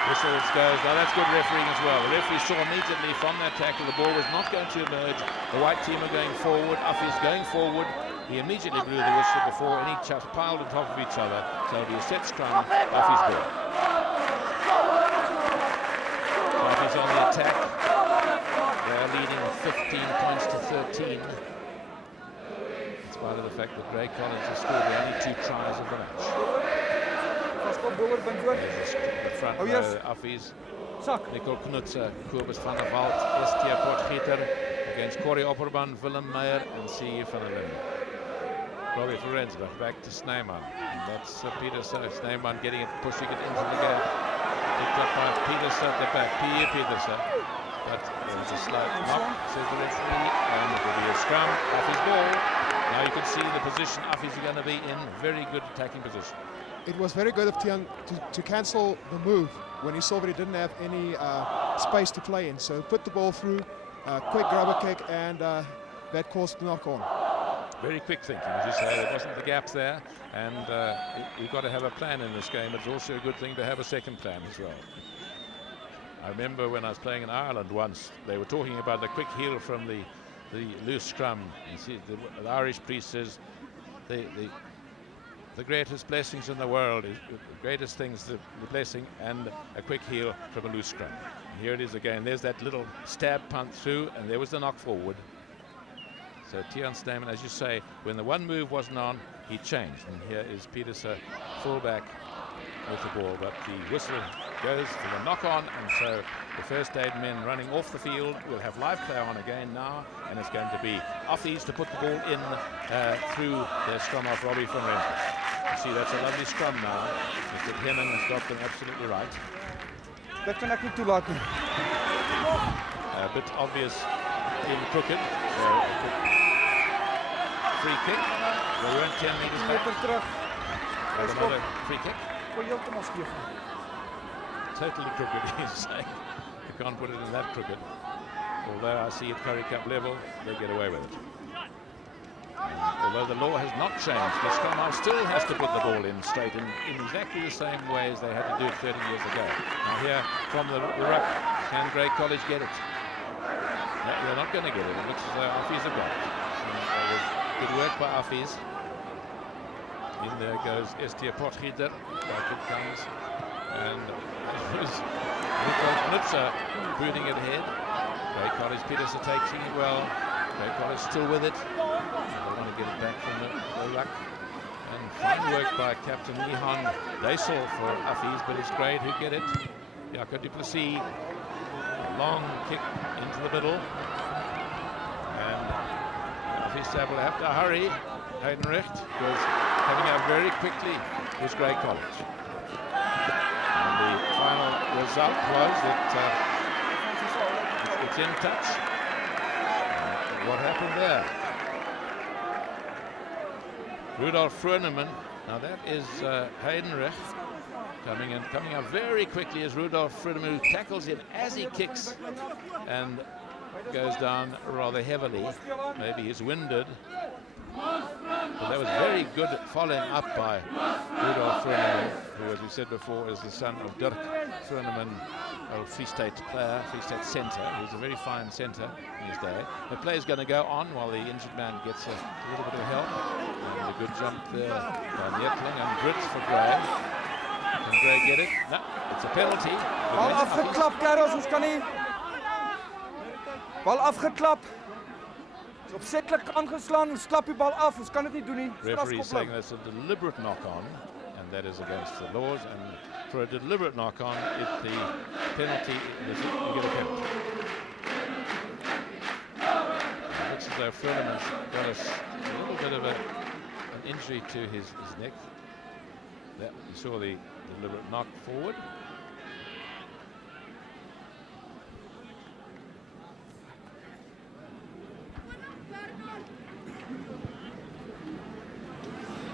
Whistles goes. Now that's good refereeing as well. The referee saw immediately from that tackle the ball was not going to emerge. The white team are going forward. Affies going forward. He immediately blew the whistle before any chaps piled on top of each other. So it'll be a set scrum. Affies ball. Affies on the attack. They're leading 15 points to 13. In spite of the fact that Grey College has scored the only 2 tries of the match. There's the front row, Affies, Nicol Knoetze, Kobus van der Walt, Estee Potgieter against Corey Opperman, Willem Meyer and C.E. van der Linde. Robbie van Rensburg back to Snyman. And that's Pieterse. Snyman getting it, pushing it into the gap. Picked up by Pieterse at the back. Pieterse. But there's a slight knock, says the referee, and it will be a scrum. Affies ball. Now you can see the position Affies are going to be in. Very good attacking position. It was very good of Tiaan to cancel the move when he saw that he didn't have any space to play in. So put the ball through, quick grubber kick, and that caused the knock on. Very quick thinking, as you say. There wasn't the gap there, and we've got to have a plan in this game. It's also a good thing to have a second plan as well. I remember when I was playing in Ireland once, they were talking about the quick heel from the loose scrum. You see, the Irish priest says the greatest blessings in the world is the greatest things, the blessing and a quick heel from a loose scrum. And here it is again. There's that little stab punt through, and there was the knock forward. So Tiaan Snyman, as you say, when the one move wasn't on, he changed. And here is Pieterse fullback with the ball, but the whistle goes for the knock on, and so the first aid men running off the field will have live play on again now, and it's going to be Affies to put the ball in through the scrum of Robbie van Rensburg. You see, that's a lovely scrum now. Mr. Hennen has got them absolutely right. Dit kan ek nie toelaat nie. A bit obvious in crooked, so a free kick. We weren't 10 meters back. Meter terug. And another free kick. Gooi heeltemal skeef. Totally crooked, he's saying. You can't put it in that crooked. Although I see at Currie Cup level, they get away with it. Although the law has not changed, the scrum half still has to put the ball in straight in exactly the same way as they had to do it 30 years ago. Now here from the ruck, can Grey College get it? No, they're not going to get it. It looks as though Affies have got it. That was good work by Affies. In there goes Estee Potgieter. Back it comes. And it was Knoetze booting it ahead. Grey College, Pieterse takes it well. Grey College still with it. They want to get it back from the ruck. And fine work by Captain Nehan. Deysel for Affies, but it's great who get it. Jaco du Plessis. Long kick into the middle. And Affies will have to hurry. Heidenrecht was coming out very quickly with Grey College. And the final result was that it's in touch. What happened there? Rudolf Snyman. Now that is Heidenrecht coming out very quickly as Rudolf Snyman, who tackles him as he kicks and goes down rather heavily. Maybe he's winded. But that was very good following up by Rudolf Snyman, who, as we said before, is the son of Dirk Snyman, a Free State player, Free State centre. He's a very fine centre in his day. The play is going to go on while the injured man gets a little bit of help. And a good jump there by Neertling and Brits for Grey. Can Grey get it? No, it's a penalty. Bal afgeklap, kerels, ons kan nie. Bal afgeklap. Is opsetlik aangeslaan, ons klap die bal af, ons kan dit nie doen nie. Referee saying that's a deliberate knock-on, and that is against the laws. And for a deliberate knock-on, if the penalty is, you get a penalty. It looks as though Snyman's got a little bit of an injury to his neck. That you saw the deliberate knock forward.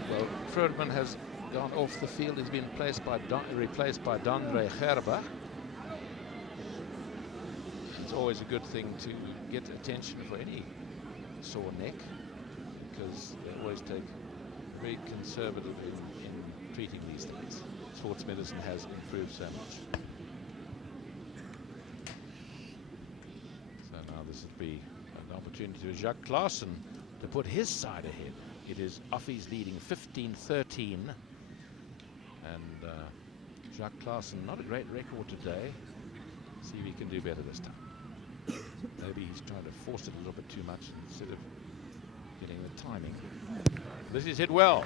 Well, Snyman has gone off the field. He's been replaced by Dandre Gerber. It's always a good thing to get attention for any sore neck, because they always take very conservative in treating these things. Sports medicine has improved so much. So now this would be an opportunity for Jacques Claassen to put his side ahead. It is Affies leading 15-13, and Jacques Claassen, not a great record today. See if he can do better this time. Maybe he's trying to force it a little bit too much instead of getting the timing. This is hit well.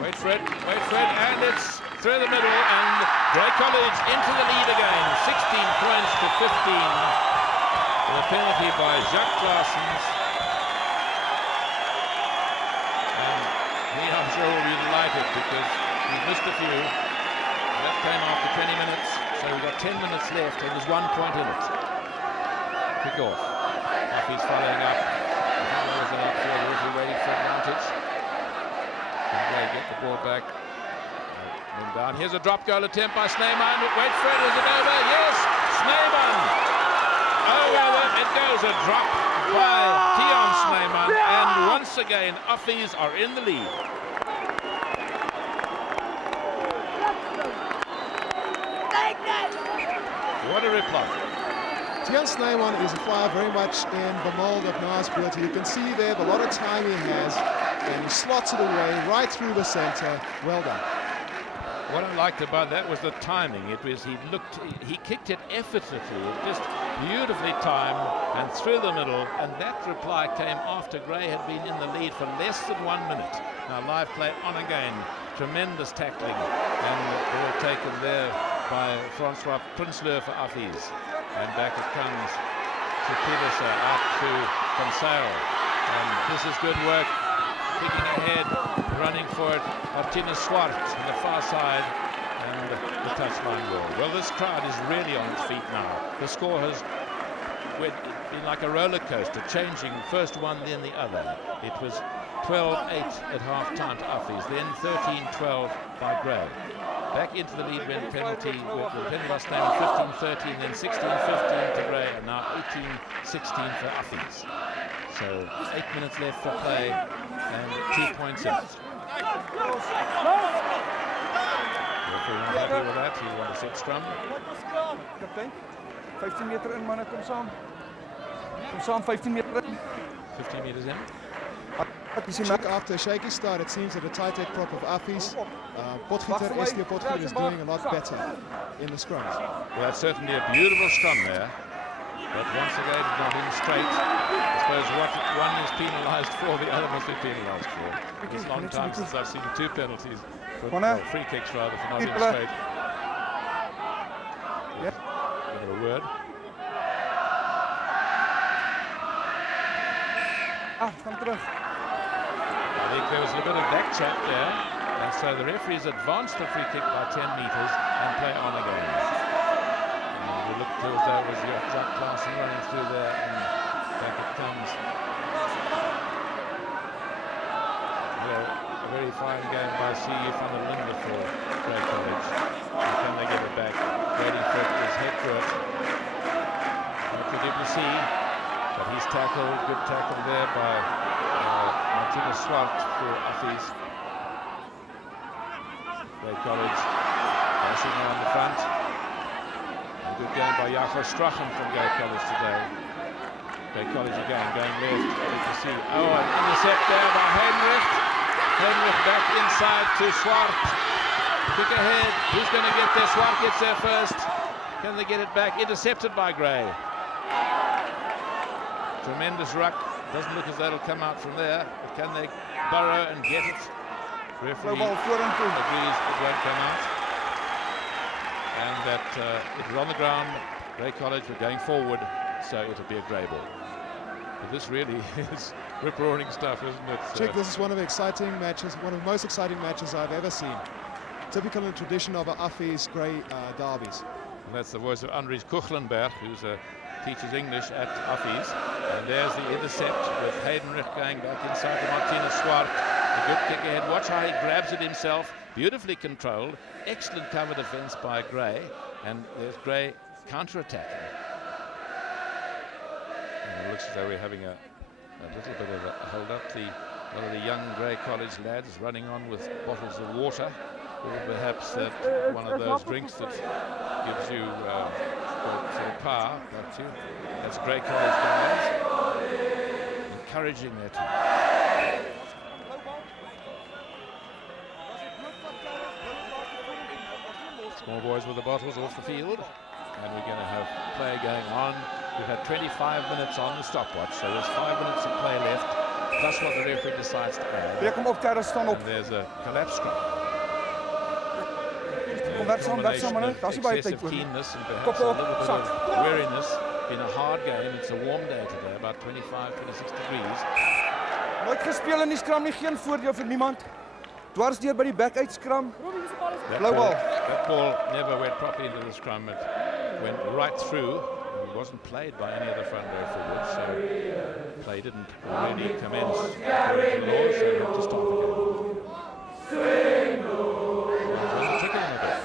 Wait for it, and it's through the middle, and Grey College into the lead again. 16 points to 15. The penalty by Jacques Claassen. And he, I'm sure, will be delighted because he missed a few. That came after 20 minutes, so we've got 10 minutes left, and there's 1 point in it. Kick off. Affies following up. There's an outfield, Rudi waiting for advantage. Can they get the ball back? And down. Here's a drop goal attempt by Snyman. Wait for it. Is it over? Yes! Snyman! Over it goes. A drop by Tiaan Snyman. And once again, Affies are in the lead. What a reply. Tiaan Snyman is a flyer very much in the mold of Na's ability. You can see there the lot of time he has, and he slots it away right through the center. Well done. What I liked about that was the timing. It was he kicked it effortlessly, just beautifully timed and through the middle, and that reply came after Grey had been in the lead for less than 1 minute. Now live play on again, tremendous tackling, and the ball taken there by Francois Prinsloo for Affies. And back it comes to Pieterse, out to Vincent. And this is good work. Kicking ahead, running for it. Marthinus Swart on the far side. And the touchline goal. Well, this crowd is really on its feet now. The score has been like a roller coaster, changing first one, then the other. It was 12-8 at half-time to Affies, then 13-12 by Grey. Back into the lead when penalty was Snyman, 15-13, then 16-15 to Grey, and now 18-16 for Affies. So 8 minutes left for play and 2 points out. Referee not happy with that, he wants a set scrum. Kaptein, 15 meter in manne, kom saam. Kom saam, 15 meter in. 15 meters in. Check after a shaky start, it seems that the tight head prop of Affies, Potgieter, Estee Potgieter is doing a lot better in the scrums. Well, that's certainly a beautiful scrum there. But once again, it's not in straight. I suppose what one is penalised for, the other must be penalised for. It's a long time since I've seen 2 penalties, free kicks rather, for not in straight. Give it a word. Kom terug. I think there was a bit of back chat there, and so the referees advanced the free kick by 10 metres and play on again. And it looked as though it was Jack Claassen running through there, and back it comes. Well, a very fine game by C.U. van der Linde for Grey College. And can they get it back? Waiting for it is head for it. Not for Duplessis, but he's tackled, good tackle there by Marthinus Swart for Affies. Grey College passing around the front. A good game by Jaco Strachen from Grey College today. Grey College again going left. You can see, an intercept there by Heinrich. Heinrich back inside to Swart. Kick ahead. Who's going to get there? Swart gets there first. Can they get it back? Intercepted by Grey. Tremendous ruck. Doesn't look as though it'll come out from there. But can they burrow and get it? Referee agrees it won't come out. And that it was on the ground. Grey College were going forward, so it'll be a Grey ball. But this really is rip-roaring stuff, isn't it? Chick, this is one of the exciting matches, one of the most exciting matches I've ever seen. Typical in the tradition of Affies Grey derbies. And that's the voice of Andries Kuchlenberg, who's teaches English at Affies. And there's the intercept with Heinrich going back inside to Marthinus Swart. A good kick ahead. Watch how he grabs it himself. Beautifully controlled. Excellent cover defence by Grey. And there's Grey counter-attacking. And it looks as though we're having a little bit of a hold-up. One of the young Grey College lads running on with bottles of water. Or perhaps one of those drinks that gives you power. That's Grey College guys encouraging their team. Small boys with the bottles off the field, and we're going to have play going on. We've had 25 minutes on the stopwatch, so there's 5 minutes of play left, plus what the referee decides to add. And there's a collapse scrum. Excessive keenness and perhaps a little bit of weariness. Been a hard game. It's a warm day today, about 25, 26 degrees. Nooit gespeel in die skram nie, geen voordeel vir niemand. Dwars deur by die back uit skram. Blou bal. That ball never went properly into the scrum. It went right through. It wasn't played by any of the front row forwards, so play didn't already commence according to the law, so we had to stop again. Trickling a bit.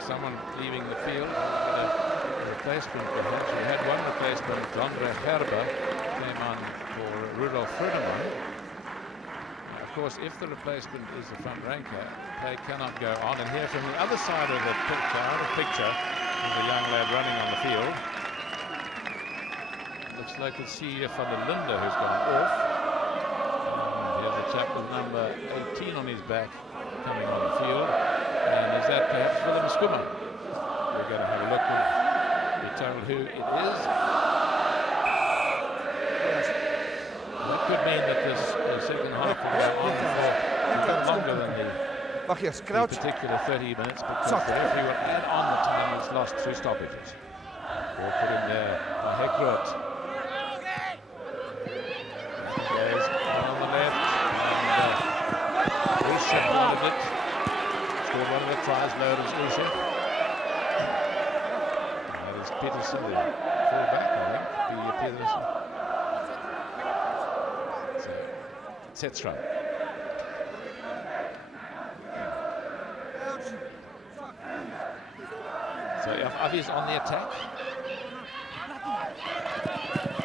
Someone leaving the field, a replacement perhaps. We had one replacement, John Herber, came on for Rudolf Friedemann. Of course, if the replacement is the front ranker, play cannot go on. And here from the other side of the picture, is a young lad running on the field. Looks like it's C.U. van der Linde who's gone off. And here's a chap with number 18 on his back coming on the field. And is that perhaps Willem Skummer? We're going to have a look and be told who it is. That could mean that this the second half will go on for longer than the Wag eers, the crouch. particular 30 minutes because Sak. the referee will add on the time that's lost through stoppages. We'll put in there by Hekroot. Goes on the left, and Usha wanted it. Scored one of the tries, low as Usha. That is Pieterse, the full-back, I think, Pieterse. So, set run. So Affies on the attack.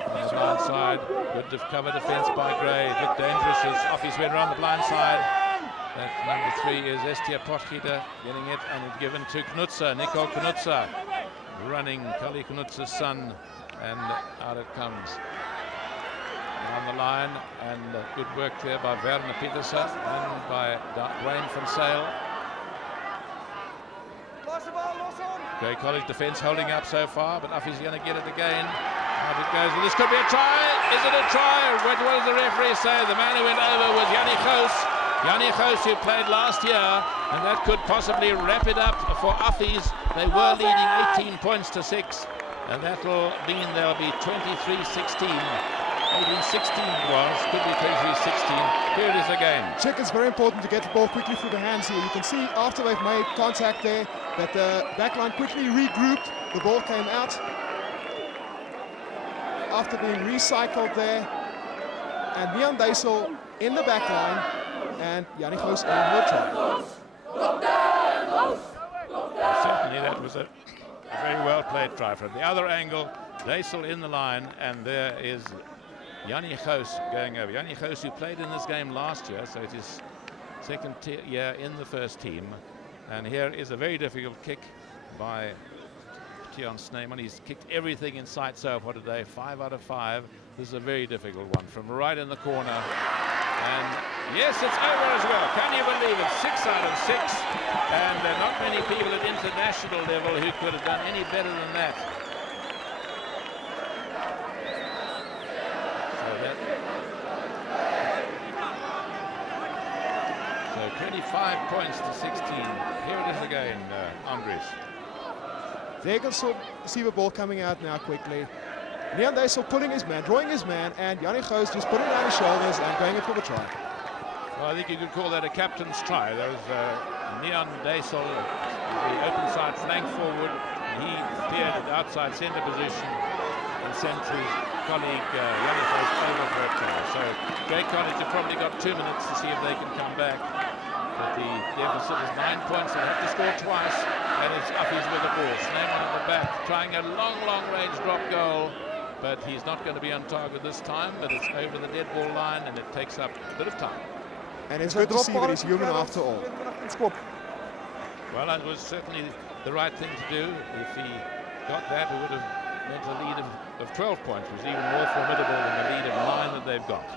On the blind side, good cover defence by Gray. It looked dangerous as Affies went around the blind side. That number 3 is Estee Potgieter getting it, and it's given to Knoetze, Nicol Knoetze, running Kali Knoetze's son, and out it comes. Down the line, and good work there by Werner Pieterse and by Dwayne van Zyl. Grey College defence holding up so far, but Affies going to get it again. Out it goes. This could be a try. Is it a try? What does the referee say? The man who went over was Janne Gous, who played last year, and that could possibly wrap it up for Affies. They were leading 18 points to 6, and that will mean they'll be 23-16. 18-16 was, could be 23-16. Here it is again. Check, it's very important to get the ball quickly through the hands here. You can see after they've made contact there that the backline quickly regrouped. The ball came out after being recycled there. And Nehan Deysel in the backline, and Janne Gous in the try. Certainly that was a very well played try from the other angle. Deysel in the line, and there is Janne Gous going over. Janne Gous, who played in this game last year, so it is second year in the first team. And here is a very difficult kick by Tiaan Snyman. He's kicked everything in sight so far today, 5 out of 5. This is a very difficult one from right in the corner. And yes, it's over as well. Can you believe it? 6 out of 6. And there are not many people at international level who could have done any better than that. So 25 points to 16. Here it is again, Andres. There you can see the ball coming out now quickly. Nehan Deysel putting his man, drawing his man, and Janne Gous just putting it on his shoulders and going in for the try. Well, I think you could call that a captain's try. There was Nehan Deysel, the open side flank forward. He appeared at outside centre position and sent his colleague Janne Gous over for a try. So Grey College have probably got 2 minutes to see if they can come back. But the deficit is 9 points. They have to score twice, and it's Affies with the ball. Snyman on the back, trying a long range drop goal, but he's not going to be on target this time. But it's over the dead ball line, and it takes up a bit of time. And it's good to see that he's human after all. Well, that was certainly the right thing to do. If he got that, it would have meant a lead of 12 points, which was even more formidable than the lead of 9 that they've got.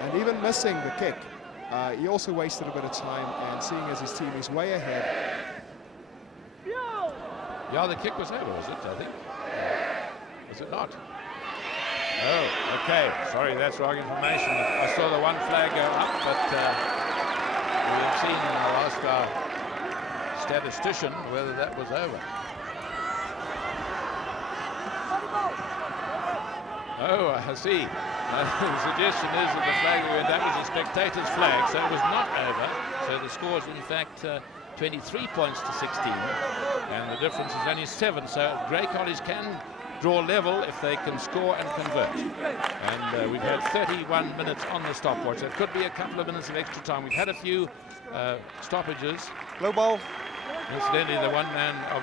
And even missing the kick, he also wasted a bit of time, and seeing as his team is way ahead. Yeah, the kick was over, was it, I think? Was it not? Oh, okay. Sorry, that's wrong information. I saw the one flag go up, but we have seen, and I'll ask our statistician whether that was over. Oh, I see. The suggestion is that the flag that was a spectator's flag, so it was not over. So the score is in fact 23 points to 16, and the difference is only 7. So Grey College can draw level if they can score and convert. And we've had 31 minutes on the stopwatch. There could be a couple of minutes of extra time. We've had a few stoppages. Low ball. Incidentally, the one man of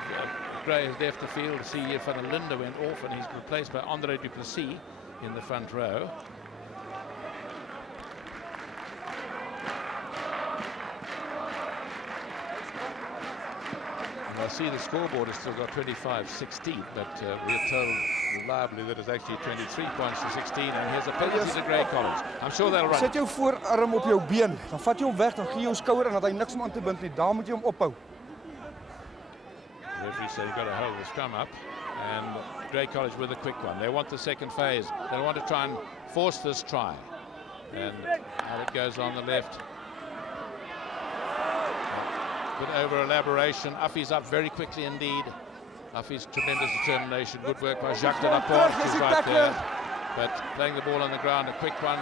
Grey has left the field. See if Van der Linde went off, and he's replaced by Andre du Plessis in the front row. And I see the scoreboard has still got 25-16, but we're told reliably that it's actually 23 points to 16, and here's a penalty to Grey College. I'm sure they'll run. Zet jou voorarm op jou been, dan vat jy hom weg, dan gee jy jou skouer en dan hy niks om aan te bind nie. Daar moet jy hom ophou. The referee said you've got to hold the scrum up, and Grey College with a quick one. They want the second phase. They want to try and force this try. And out it goes on the left. bit over elaboration. Affies up very quickly indeed. Affies tremendous determination. Good work by Jacques de Laporte, who's right there. But playing the ball on the ground, a quick one.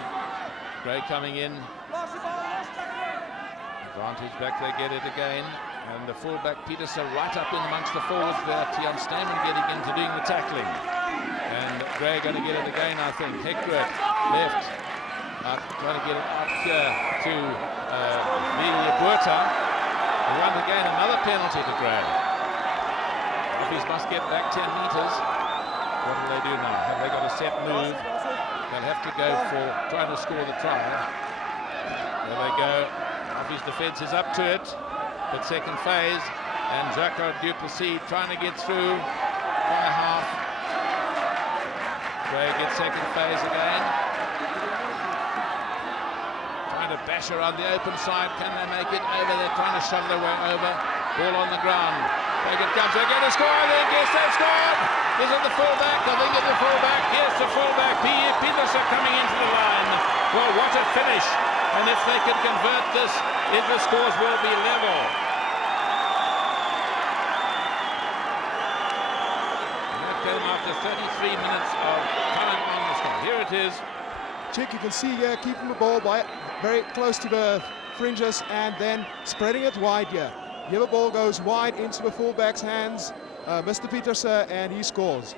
Gray coming in. Advantage back, they get it again. And the fullback Pieterse right up in amongst the forwards there. Tiaan Snyman getting into doing the tackling. And Gray going to get it again, I think. Hector left. Trying to get it up here to Eduard. And once again, another penalty to Gray. Affies must get back 10 metres. What do they do now? Have they got a set move? They'll have to go for trying to score the try. There they go. Affies defence is up to it. But second phase, and Jacques Duplessis trying to get through by half. Gray gets second phase again. Trying to bash around the open side. Can they make it over? They're trying to shove their way over. Ball on the ground. Back it comes. They're going to score. I think yes, they've scored. Is it the fullback? I think it's the fullback. Yes, the fullback. Pieterse coming into the line. Well, what a finish. And if they can convert this, the scores will be level. And that came after 33 minutes of time on the score. Here it is. Chick, you can see here, keeping the ball very close to the fringes and then spreading it wide here. Here the ball goes wide into the fullback's hands, Mr. Pieterse, and he scores.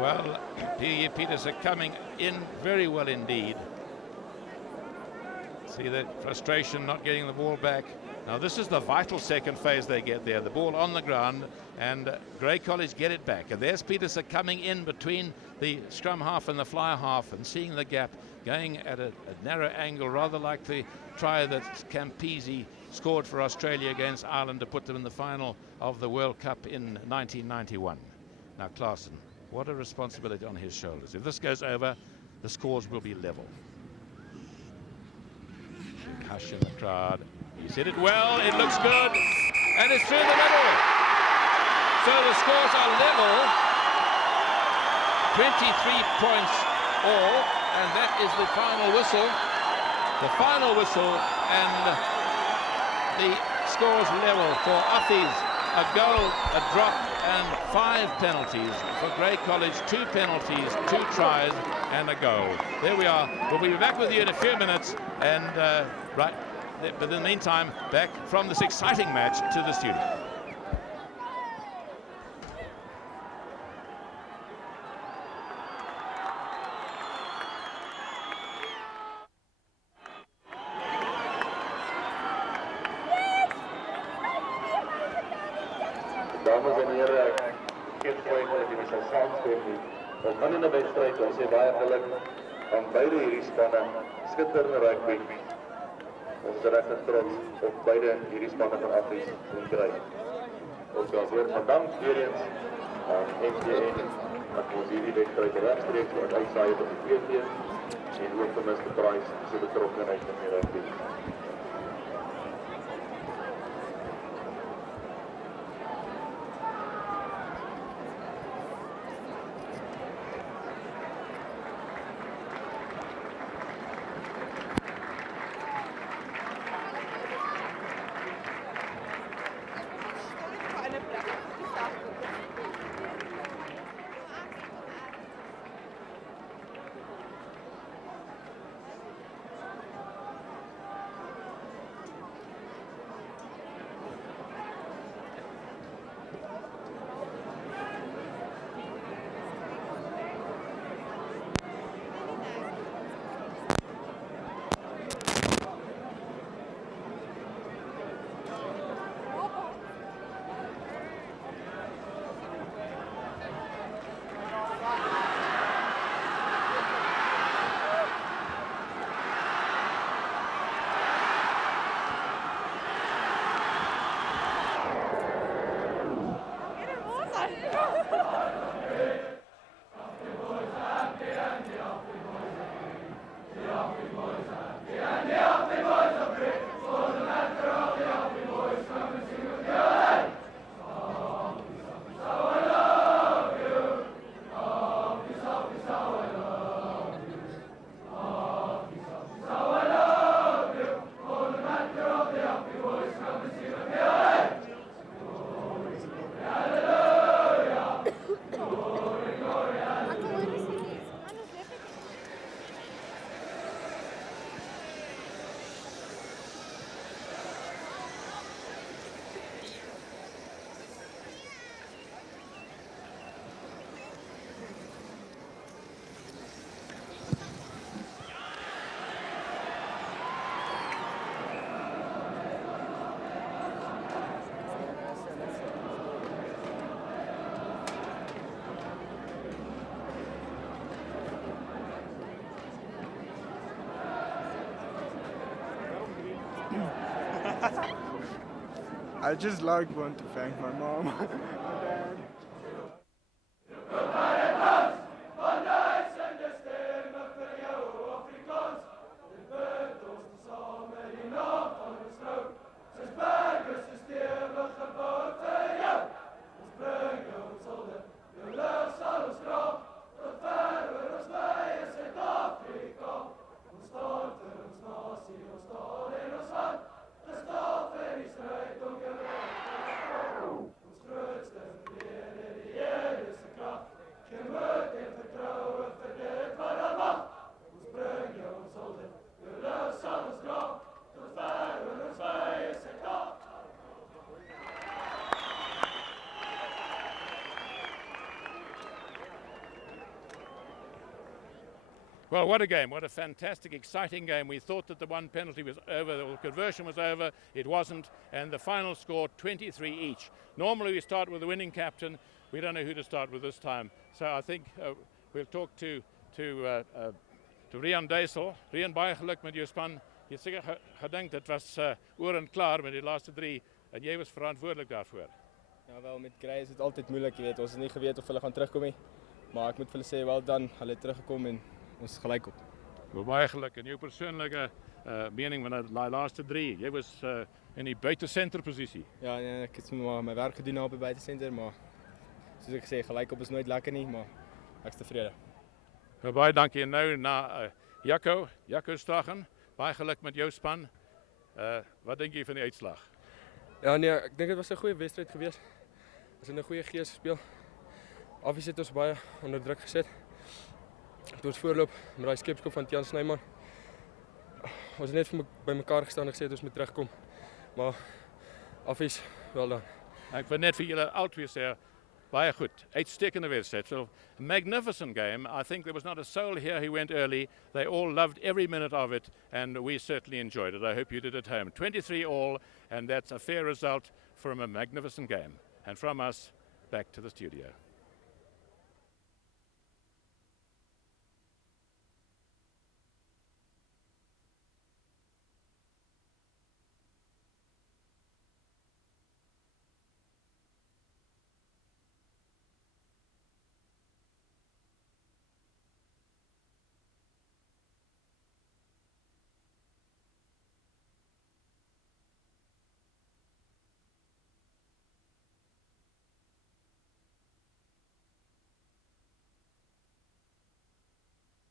Well, Pieterse coming in very well indeed. See that frustration not getting the ball back. Now this is the vital second phase they get there. The ball on the ground and Grey College get it back. And there's Pieterse coming in between the scrum half and the fly half and seeing the gap, going at a narrow angle, rather like the try that Campese scored for Australia against Ireland to put them in the final of the World Cup in 1991. Now Klaassen, what a responsibility on his shoulders. If this goes over, the scores will be level. Hush in the crowd. He said it well, it looks good, and it's through the middle. So the scores are level, 23 points all, and that is the final whistle. The final whistle, and the scores level for Affies. A goal, a drop, and 5 penalties. For Grey College, 2 penalties, 2 tries, and a goal. There we are. We'll be back with you in a few minutes, and but in the meantime, back from this exciting match to the studio. Dames en heren, ek ken vooruit dat sal saamstem nie. Ons gaan in 'n wedstryd, ons sê baie geluk aan beide hierdie spanne. Skitterende rugby. Ons is regtig trots op beide hierdie spanne van Affies en Graan. Ons gaan weer bedank weer eens aan MTN dat ons hierdie wedstryd regstreeks uitsaai op die TV en ook vir Mr. Price se betrokkenheid in die rugby. I just want to thank my mom, my dad. Well, what a game. What a fantastic, exciting game. We thought that the one penalty was over, the conversion was over. It wasn't. And the final score, 23 each. Normally we start with the winning captain. We don't know who to start with this time. So I think we'll talk to Rian Deysel. Rian, baie geluk met jou span. Jy het seker gedink dit was oor en klaar met die laaste 3 en jy was verantwoordelik daarvoor. Ja, wel met Grey is dit altyd moeilik, jy weet. Ons het nie geweet of hulle gaan terugkom nie. Maar ek moet vir hulle sê, wel dan, hulle het teruggekom en ons is gelyk op. Wel, baie geluk. En jou persoonlike mening van die laaste 3. Jy was in die buitensenter-posisie. Ja, nee, ek het maar my werk gedoen op die buitensenter, maar soos ek gesê, gelyk op is nooit lekker nie, maar ek is tevrede. Well, baie dankie. En nou na Jaco Strachen. Baie geluk met jou span. Wat dink jy van die uitslag? Ja nee, ek dink dit was 'n goeie wedstryd geweest. Ons het 'n goeie gees gespeel. Affies het ons baie onder druk geset. Toe ons voorloop met daai skepskop van Tiaan Snyman. Ons het net by mekaar gestaan en gesê ons moet terugkom. Maar Affies, wel dan. Ek wil net vir julle albei sê, baie goed. Uitstekende wedstryd. So, a magnificent game. I think there was not a soul here who went early. They all loved every minute of it, and we certainly enjoyed it. I hope you did at home. 23 all, and that's a fair result from a magnificent game. And from us, back to the studio.